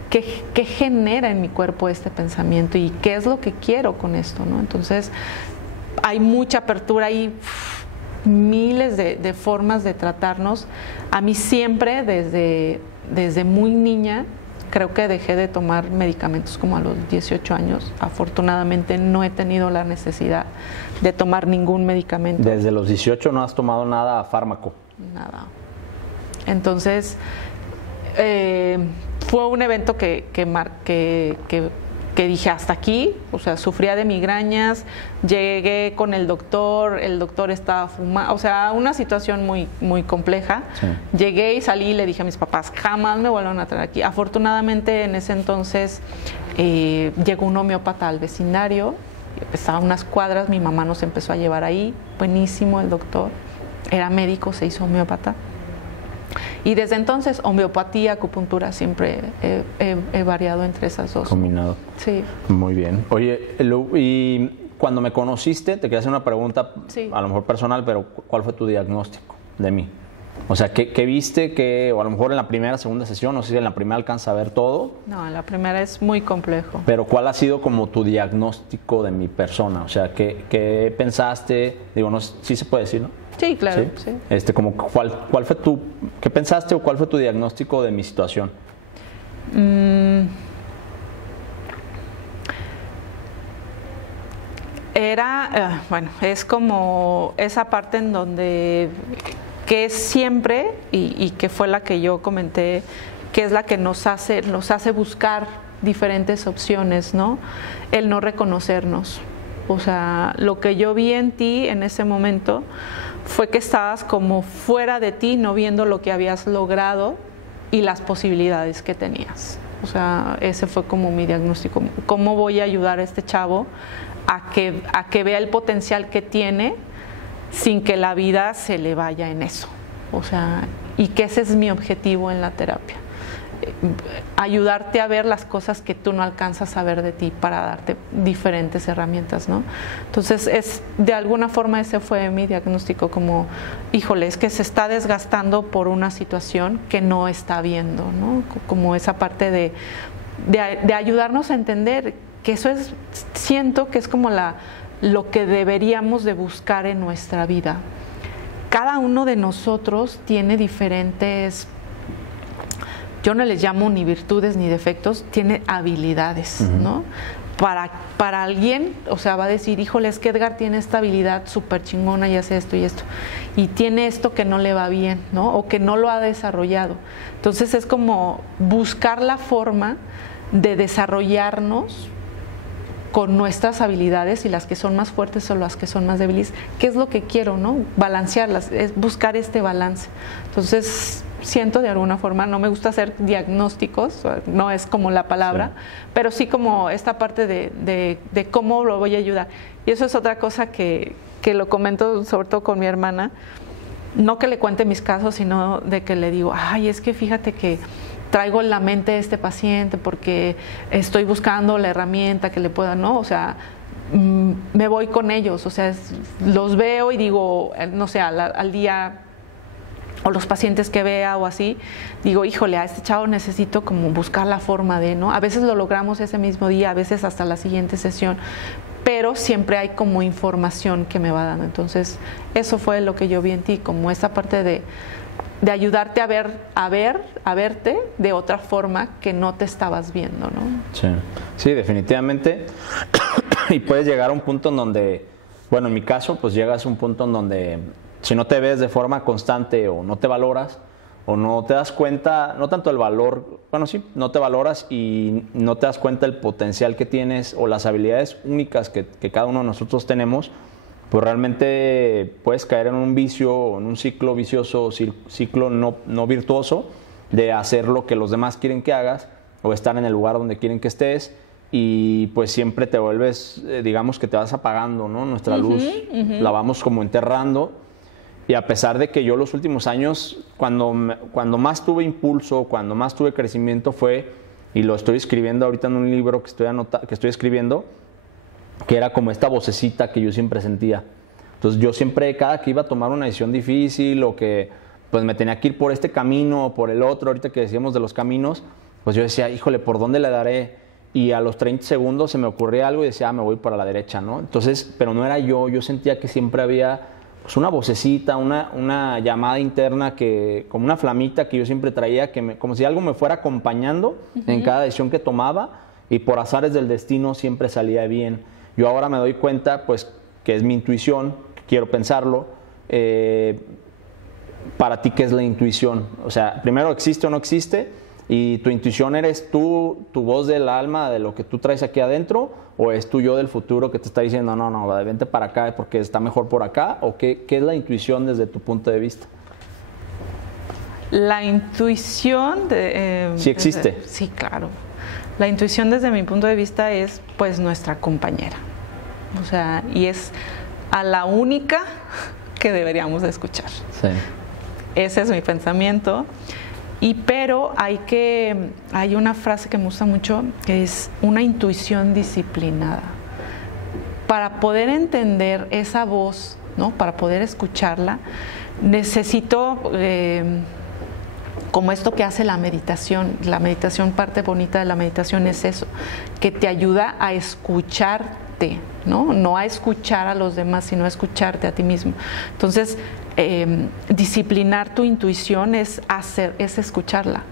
¿Qué genera en mi cuerpo este pensamiento? ¿Y qué es lo que quiero con esto, ¿no? Entonces, hay mucha apertura, hay miles de formas de tratarnos. A mí siempre, desde muy niña, creo que dejé de tomar medicamentos como a los 18 años. Afortunadamente no he tenido la necesidad de tomar ningún medicamento. ¿Desde los 18 no has tomado nada fármaco? Nada. Entonces, fue un evento que dije hasta aquí, o sea, sufría de migrañas, llegué con el doctor estaba fumando, o sea, una situación muy, muy compleja. Sí. Llegué y salí y le dije a mis papás, jamás me vuelvan a traer aquí. Afortunadamente en ese entonces llegó un homeópata al vecindario, estaba a unas cuadras, mi mamá nos empezó a llevar ahí, buenísimo el doctor, era médico, se hizo homeópata. Y desde entonces, homeopatía, acupuntura, siempre he variado entre esas dos. Combinado. Sí. Muy bien. Oye, y cuando me conociste, te quería hacer una pregunta, sí, a lo mejor personal, pero ¿cuál fue tu diagnóstico de mí? O sea, ¿qué viste? O a lo mejor en la primera, segunda sesión, no sé si en la primera alcanza a ver todo. No, en la primera es muy complejo. Pero ¿cuál ha sido como tu diagnóstico de mi persona? O sea, ¿qué pensaste? Digo, no, sí se puede decir, ¿no? Sí, claro. Sí. Como ¿cuál fue qué pensaste o cuál fue tu diagnóstico de mi situación? Era, bueno, es como esa parte en donde, que es siempre, y que fue la que yo comenté, que es la que nos hace buscar diferentes opciones, ¿no? El no reconocernos. O sea, lo que yo vi en ti en ese momento fue que estabas como fuera de ti, no viendo lo que habías logrado y las posibilidades que tenías. O sea, ese fue como mi diagnóstico. ¿Cómo voy a ayudar a este chavo a que vea el potencial que tiene sin que la vida se le vaya en eso? O sea, y que ese es mi objetivo en la terapia. Ayudarte a ver las cosas que tú no alcanzas a ver de ti para darte diferentes herramientas, ¿no? Entonces, de alguna forma ese fue mi diagnóstico, como, híjole, es que se está desgastando por una situación que no está viendo, ¿no? Como esa parte de ayudarnos a entender que eso es, siento que es como lo que deberíamos de buscar en nuestra vida. Cada uno de nosotros tiene diferentes, yo no les llamo ni virtudes ni defectos, tiene habilidades, ¿no? Para alguien, o sea, va a decir, híjole, es que Edgar tiene esta habilidad súper chingona y hace esto y esto, y tiene esto que no le va bien, ¿no? O que no lo ha desarrollado. Entonces es como buscar la forma de desarrollarnos con nuestras habilidades, y las que son más fuertes o las que son más débiles. ¿Qué es lo que quiero, no? Balancearlas, es buscar este balance. Entonces, siento de alguna forma, no me gusta hacer diagnósticos, no es como la palabra, sí, pero sí como esta parte de cómo lo voy a ayudar. Y eso es otra cosa que lo comento sobre todo con mi hermana, no que le cuente mis casos, sino de que le digo, ay, es que fíjate que traigo en la mente a este paciente porque estoy buscando la herramienta que le pueda, ¿no? O sea, me voy con ellos, o sea, los veo y digo, no sé, al día, o los pacientes que vea o así, digo, híjole, a este chavo necesito como buscar la forma de, ¿no? A veces lo logramos ese mismo día, a veces hasta la siguiente sesión, pero siempre hay como información que me va dando. Entonces, eso fue lo que yo vi en ti, como esa parte de ayudarte a verte de otra forma que no te estabas viendo, ¿no? Sí, definitivamente. Y puedes llegar a un punto en donde, bueno, en mi caso, pues llegas a un punto en donde si no te ves de forma constante o no te valoras o no te das cuenta, no tanto el valor, bueno, sí, no te valoras y no te das cuenta el potencial que tienes o las habilidades únicas que cada uno de nosotros tenemos, pues realmente puedes caer en un vicio, en un ciclo vicioso, ciclo no virtuoso de hacer lo que los demás quieren que hagas o estar en el lugar donde quieren que estés, y pues siempre te vuelves, digamos que te vas apagando, ¿no? Nuestra luz la vamos como enterrando, y a pesar de que yo los últimos años, cuando más tuve impulso, cuando más tuve crecimiento fue, y lo estoy escribiendo ahorita en un libro que estoy escribiendo, que era como esta vocecita que yo siempre sentía. Entonces yo siempre, cada que iba a tomar una decisión difícil o que pues me tenía que ir por este camino o por el otro, ahorita que decíamos de los caminos, pues yo decía, híjole, ¿por dónde le daré? Y a los 30 segundos se me ocurría algo y decía, me voy para la derecha, ¿no? Entonces, pero no era yo sentía que siempre había pues una vocecita, una llamada interna, que como una flamita que yo siempre traía, como si algo me fuera acompañando en cada decisión que tomaba, y por azares del destino siempre salía bien. Yo ahora me doy cuenta, pues, que es mi intuición, quiero pensarlo. Para ti, ¿qué es la intuición? O sea, primero, ¿existe o no existe? Y tu intuición, ¿eres tú, tu voz del alma, de lo que tú traes aquí adentro? ¿O es tu yo del futuro que te está diciendo, no, vente para acá porque está mejor por acá? ¿O qué es la intuición desde tu punto de vista? La intuición sí existe. Sí, claro. La intuición desde mi punto de vista es pues nuestra compañera. O sea, y es a la única que deberíamos de escuchar. Sí. Ese es mi pensamiento. Pero hay una frase que me gusta mucho, que es una intuición disciplinada. Para poder entender esa voz, ¿no? Para poder escucharla, necesito como esto que hace la meditación. La meditación, parte bonita de la meditación es eso, que te ayuda a escucharte, ¿no? No a escuchar a los demás, sino a escucharte a ti mismo. Entonces, disciplinar tu intuición es escucharla.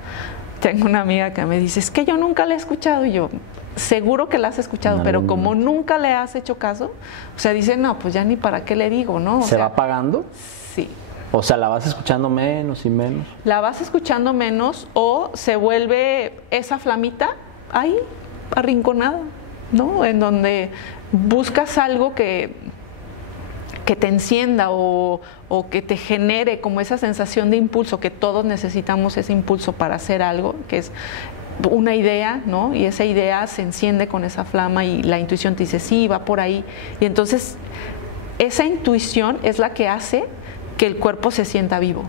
Tengo una amiga que me dice, es que yo nunca la he escuchado, y yo, seguro que la has escuchado, pero como nunca le has hecho caso, o sea, dice, no, pues ya ni para qué le digo, ¿no? ¿Se va apagando? Sí. O sea, ¿la vas escuchando menos y menos? La vas escuchando menos o se vuelve esa flamita ahí, arrinconada, ¿no? En donde buscas algo que te encienda o que te genere como esa sensación de impulso, que todos necesitamos ese impulso para hacer algo, que es una idea, ¿no? Y esa idea se enciende con esa flama y la intuición te dice, sí, va por ahí. Y entonces esa intuición es la que hace que el cuerpo se sienta vivo.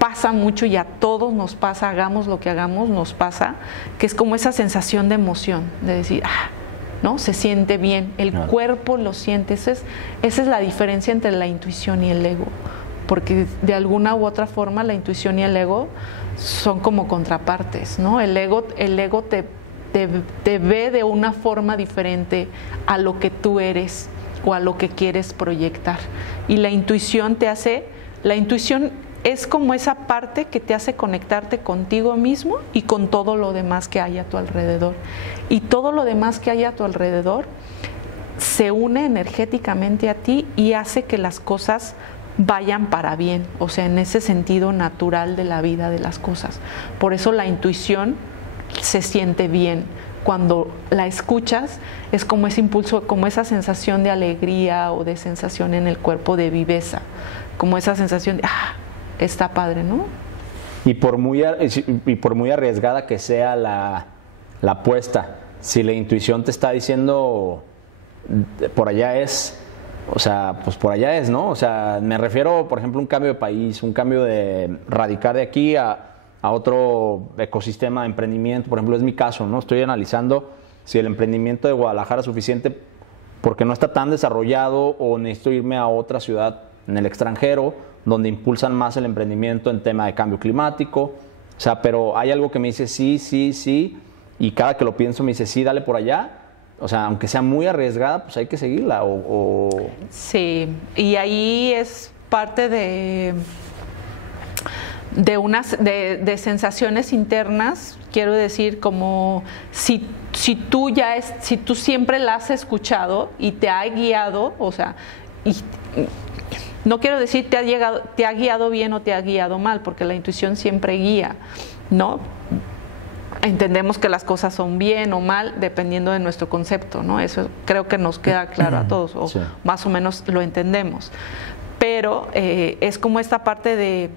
Pasa mucho y a todos nos pasa, hagamos lo que hagamos, nos pasa, que es como esa sensación de emoción, de decir, ¿no? Se siente bien, el cuerpo lo siente. Esa es la diferencia entre la intuición y el ego, porque de alguna u otra forma la intuición y el ego son como contrapartes, ¿no? El ego te ve de una forma diferente a lo que tú eres o a lo que quieres proyectar. Y la intuición es como esa parte que te hace conectarte contigo mismo y con todo lo demás que hay a tu alrededor. Y todo lo demás que hay a tu alrededor se une energéticamente a ti y hace que las cosas vayan para bien, o sea, en ese sentido natural de la vida de las cosas. Por eso la intuición se siente bien. Cuando la escuchas es como ese impulso, como esa sensación de alegría o de sensación en el cuerpo de viveza, como esa sensación de, está padre, ¿no? Y por muy arriesgada que sea la apuesta, si la intuición te está diciendo por allá es, o sea, pues por allá es, ¿no? O sea, me refiero, por ejemplo, a un cambio de país, un cambio de radicar de aquí a otro ecosistema de emprendimiento. Por ejemplo, es mi caso, ¿no? Estoy analizando si el emprendimiento de Guadalajara es suficiente porque no está tan desarrollado o necesito irme a otra ciudad en el extranjero donde impulsan más el emprendimiento en tema de cambio climático. O sea, pero hay algo que me dice sí, y cada que lo pienso me dice sí, dale por allá. O sea, aunque sea muy arriesgada, pues hay que seguirla. Sí, y ahí es parte de sensaciones internas, quiero decir, como si tú siempre la has escuchado y te ha guiado, o sea, no quiero decir te ha guiado bien o te ha guiado mal, porque la intuición siempre guía, ¿no? Entendemos que las cosas son bien o mal dependiendo de nuestro concepto, ¿no? Eso creo que nos queda claro a todos, o sí, más o menos lo entendemos. Pero es como esta parte de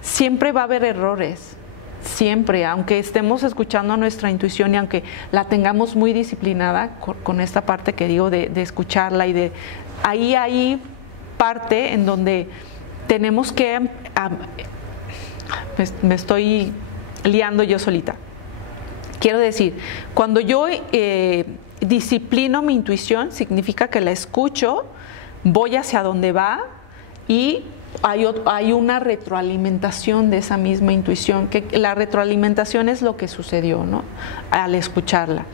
siempre va a haber errores, siempre, aunque estemos escuchando a nuestra intuición y aunque la tengamos muy disciplinada con esta parte que digo de escucharla y de ahí hay parte en donde tenemos que me estoy liando yo solita. Quiero decir, cuando yo disciplino mi intuición, significa que la escucho, voy hacia donde va y hay una retroalimentación de esa misma intuición, que la retroalimentación es lo que sucedió, ¿no? Al escucharla.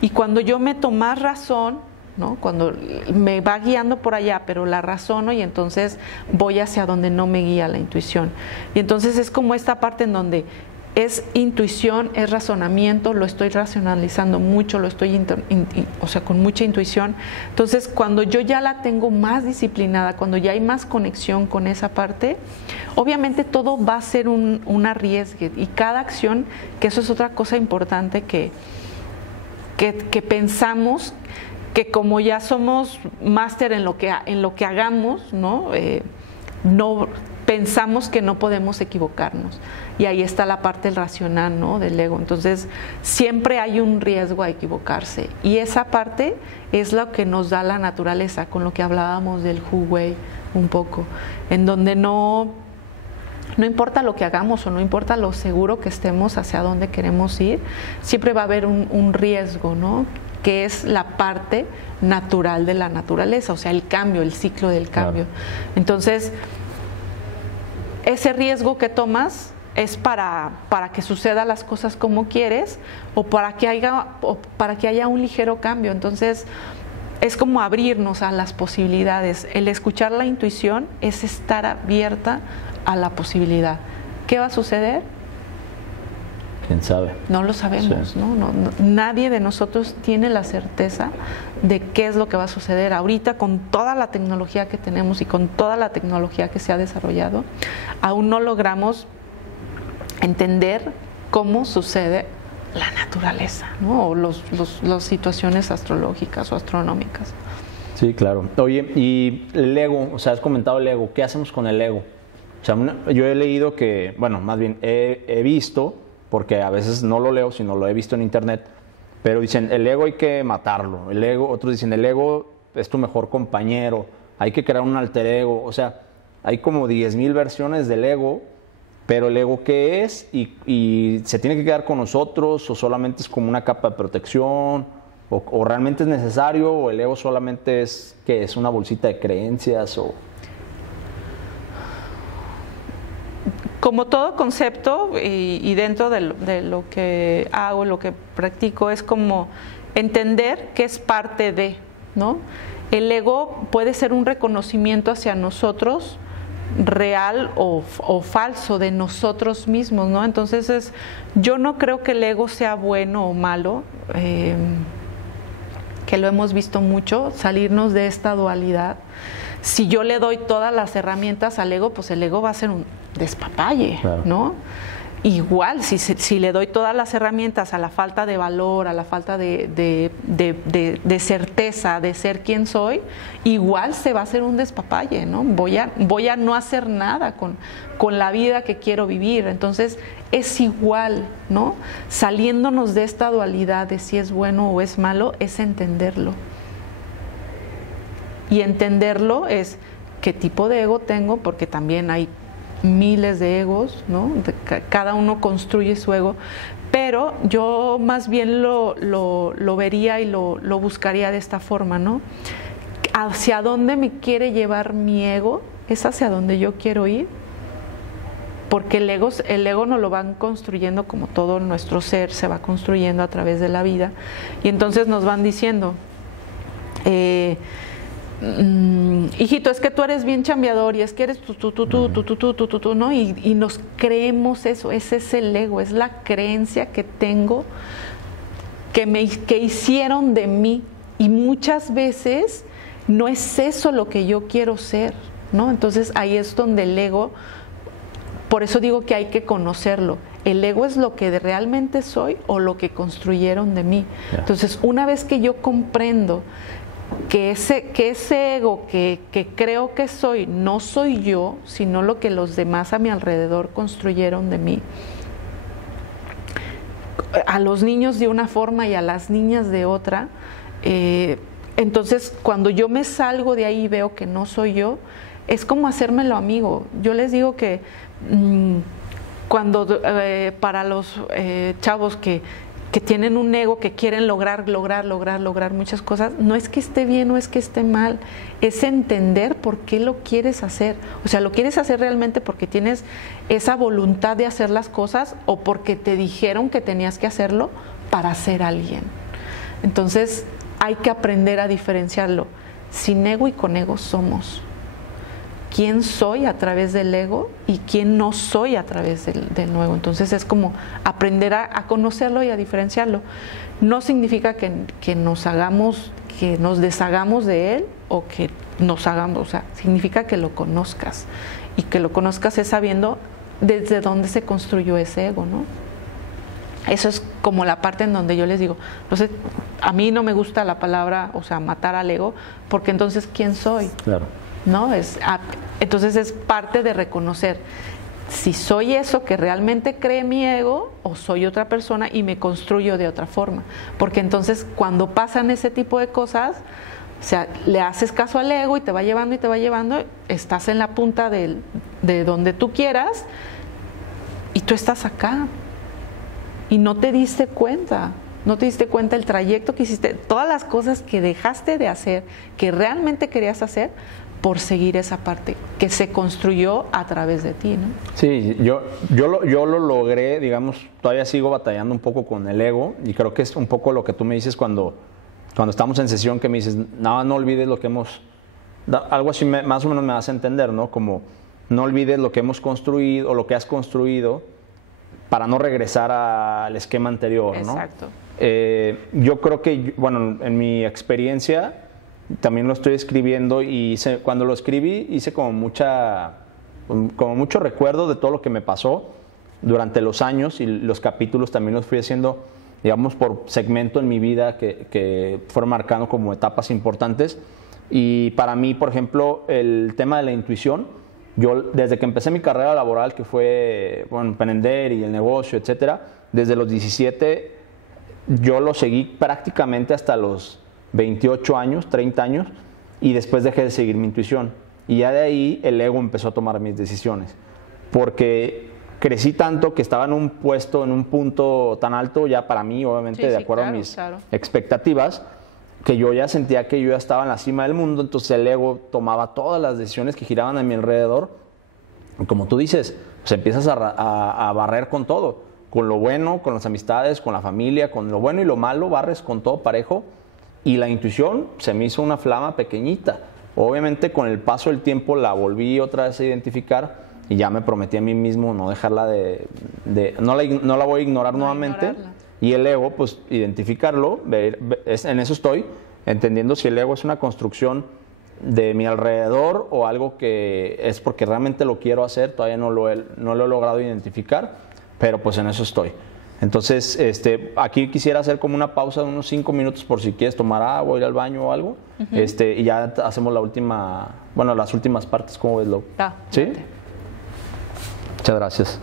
Y cuando yo meto más razón, ¿no? Cuando me va guiando por allá, pero la razono y entonces voy hacia donde no me guía la intuición. Y entonces es como esta parte en donde es intuición, es razonamiento, lo estoy racionalizando mucho, lo estoy o sea, con mucha intuición. Entonces, cuando yo ya la tengo más disciplinada, cuando ya hay más conexión con esa parte, obviamente todo va a ser un arriesgue y cada acción, que eso es otra cosa importante que pensamos que como ya somos máster en lo que hagamos, ¿no? No pensamos que no podemos equivocarnos y ahí está la parte racional, ¿no? Del ego. Entonces siempre hay un riesgo a equivocarse y esa parte es lo que nos da la naturaleza, con lo que hablábamos del Hu Wei un poco, en donde no importa lo que hagamos o no importa lo seguro que estemos hacia dónde queremos ir, siempre va a haber un riesgo, ¿no? Que es la parte natural de la naturaleza, o sea, el cambio, el ciclo del cambio. Claro. Entonces, ese riesgo que tomas es para que sucedan las cosas como quieres o para que haya un ligero cambio. Entonces, es como abrirnos a las posibilidades. El escuchar la intuición es estar abierta a la posibilidad. ¿Qué va a suceder? ¿Quién sabe? No lo sabemos, Sí. ¿no? Nadie de nosotros tiene la certeza de qué es lo que va a suceder. Ahorita, con toda la tecnología que tenemos y con toda la tecnología que se ha desarrollado, aún no logramos entender cómo sucede la naturaleza, ¿no? O las situaciones astrológicas o astronómicas. Sí, claro. Oye, y el ego, o sea, has comentado el ego. ¿Qué hacemos con el ego? O sea, yo he leído que, bueno, más bien he visto, porque a veces no lo leo, sino lo he visto en internet, pero dicen, el ego hay que matarlo. El ego, otros dicen, el ego es tu mejor compañero. Hay que crear un alter ego. O sea, hay como 10,000 versiones del ego, pero el ego, ¿qué es? Y se tiene que quedar con nosotros, o solamente es como una capa de protección, o realmente es necesario, o el ego solamente es que es una bolsita de creencias, o... Como todo concepto, y dentro de lo que hago, lo que practico, es como entender que es parte de, ¿no? El ego puede ser un reconocimiento hacia nosotros, real o falso, de nosotros mismos, ¿no? Entonces yo no creo que el ego sea bueno o malo, que lo hemos visto mucho, salirnos de esta dualidad. Si yo le doy todas las herramientas al ego, pues el ego va a ser un despapalle, claro, ¿no? Igual, si le doy todas las herramientas a la falta de valor, a la falta de certeza de ser quien soy, igual se va a hacer un despapalle, ¿no? Voy a no hacer nada con la vida que quiero vivir. Entonces, es igual, ¿no? Saliéndonos de esta dualidad de si es bueno o es malo, es entenderlo. Y entenderlo es qué tipo de ego tengo, porque también hay miles de egos, ¿no? Cada uno construye su ego, pero yo más bien lo vería y lo buscaría de esta forma, ¿no? ¿Hacia dónde me quiere llevar mi ego? ¿Es hacia donde yo quiero ir? Porque el ego nos lo van construyendo, como todo nuestro ser se va construyendo a través de la vida, y entonces nos van diciendo, hijito, es que tú eres bien chambeador, y es que eres tú, ¿no? Y nos creemos eso. Ese es el ego, es la creencia que tengo, que hicieron de mí, y muchas veces no es eso lo que yo quiero ser, ¿no? Entonces ahí es donde el ego, por eso digo que hay que conocerlo. El ego es lo que realmente soy o lo que construyeron de mí. Entonces, una vez que yo comprendo que ese ego que creo que soy, no soy yo, sino lo que los demás a mi alrededor construyeron de mí. A los niños de una forma y a las niñas de otra. Entonces, cuando yo me salgo de ahí y veo que no soy yo, es como hacérmelo amigo. Yo les digo que cuando para los chavos que tienen un ego, que quieren lograr muchas cosas, no es que esté bien o es que esté mal, es entender por qué lo quieres hacer. O sea, lo quieres hacer realmente porque tienes esa voluntad de hacer las cosas, o porque te dijeron que tenías que hacerlo para ser alguien. Entonces, hay que aprender a diferenciarlo. Sin ego y con ego somos. Quién soy a través del ego y quién no soy a través del nuevo. Entonces es como aprender a conocerlo y a diferenciarlo. No significa que nos deshagamos de él, o que nos hagamos, o sea, significa que lo conozcas, y que lo conozcas es sabiendo desde dónde se construyó ese ego, ¿no? Eso es como la parte en donde yo les digo, entonces, a mí no me gusta la palabra, o sea, matar al ego, porque entonces, ¿quién soy? Claro. ¿No? Entonces es parte de reconocer si soy eso que realmente cree mi ego, o soy otra persona y me construyo de otra forma. Porque entonces, cuando pasan ese tipo de cosas, o sea, le haces caso al ego y te va llevando, estás en la punta de donde tú quieras, y tú estás acá y no te diste cuenta. No te diste cuenta el trayecto que hiciste, todas las cosas que dejaste de hacer, que realmente querías hacer, por seguir esa parte que se construyó a través de ti, ¿no? Sí, yo lo logré, digamos, todavía sigo batallando un poco con el ego, y creo que es un poco lo que tú me dices cuando estamos en sesión, que me dices, no olvides lo que hemos, algo así más o menos me vas a entender, ¿no? Como, no olvides lo que hemos construido, o lo que has construido, para no regresar al esquema anterior, ¿no? Exacto. Yo creo que, bueno, en mi experiencia también lo estoy escribiendo y cuando lo escribí hice como mucho recuerdo de todo lo que me pasó durante los años, y los capítulos también los fui haciendo, digamos, por segmento en mi vida que fueron marcando como etapas importantes. Y para mí, por ejemplo, el tema de la intuición, yo desde que empecé mi carrera laboral, que fue, bueno, emprender y el negocio, etcétera, desde los 17 yo lo seguí prácticamente hasta los 28 años, 30 años, y después dejé de seguir mi intuición. Y ya de ahí el ego empezó a tomar mis decisiones, porque crecí tanto que estaba en un puesto, en un punto tan alto ya para mí, obviamente, de acuerdo a mis expectativas, que yo ya sentía que yo ya estaba en la cima del mundo. Entonces el ego tomaba todas las decisiones que giraban a mi alrededor. Y como tú dices, pues empiezas a barrer con todo, con lo bueno, con las amistades, con la familia, con lo bueno y lo malo, barres con todo parejo. Y la intuición se me hizo una flama pequeñita. Obviamente con el paso del tiempo la volví otra vez a identificar, y ya me prometí a mí mismo no dejarla no la voy a ignorar nuevamente. Ignorarla. Y el ego, pues identificarlo, en eso estoy, entendiendo si el ego es una construcción de mi alrededor o algo que es porque realmente lo quiero hacer. Todavía no lo he logrado identificar, pero pues en eso estoy. Entonces, aquí quisiera hacer como una pausa de unos 5 minutos por si quieres tomar agua, ir al baño o algo. Y ya hacemos las últimas partes. ¿Cómo ves, Lau? Ah, ¿Sí? Muchas gracias.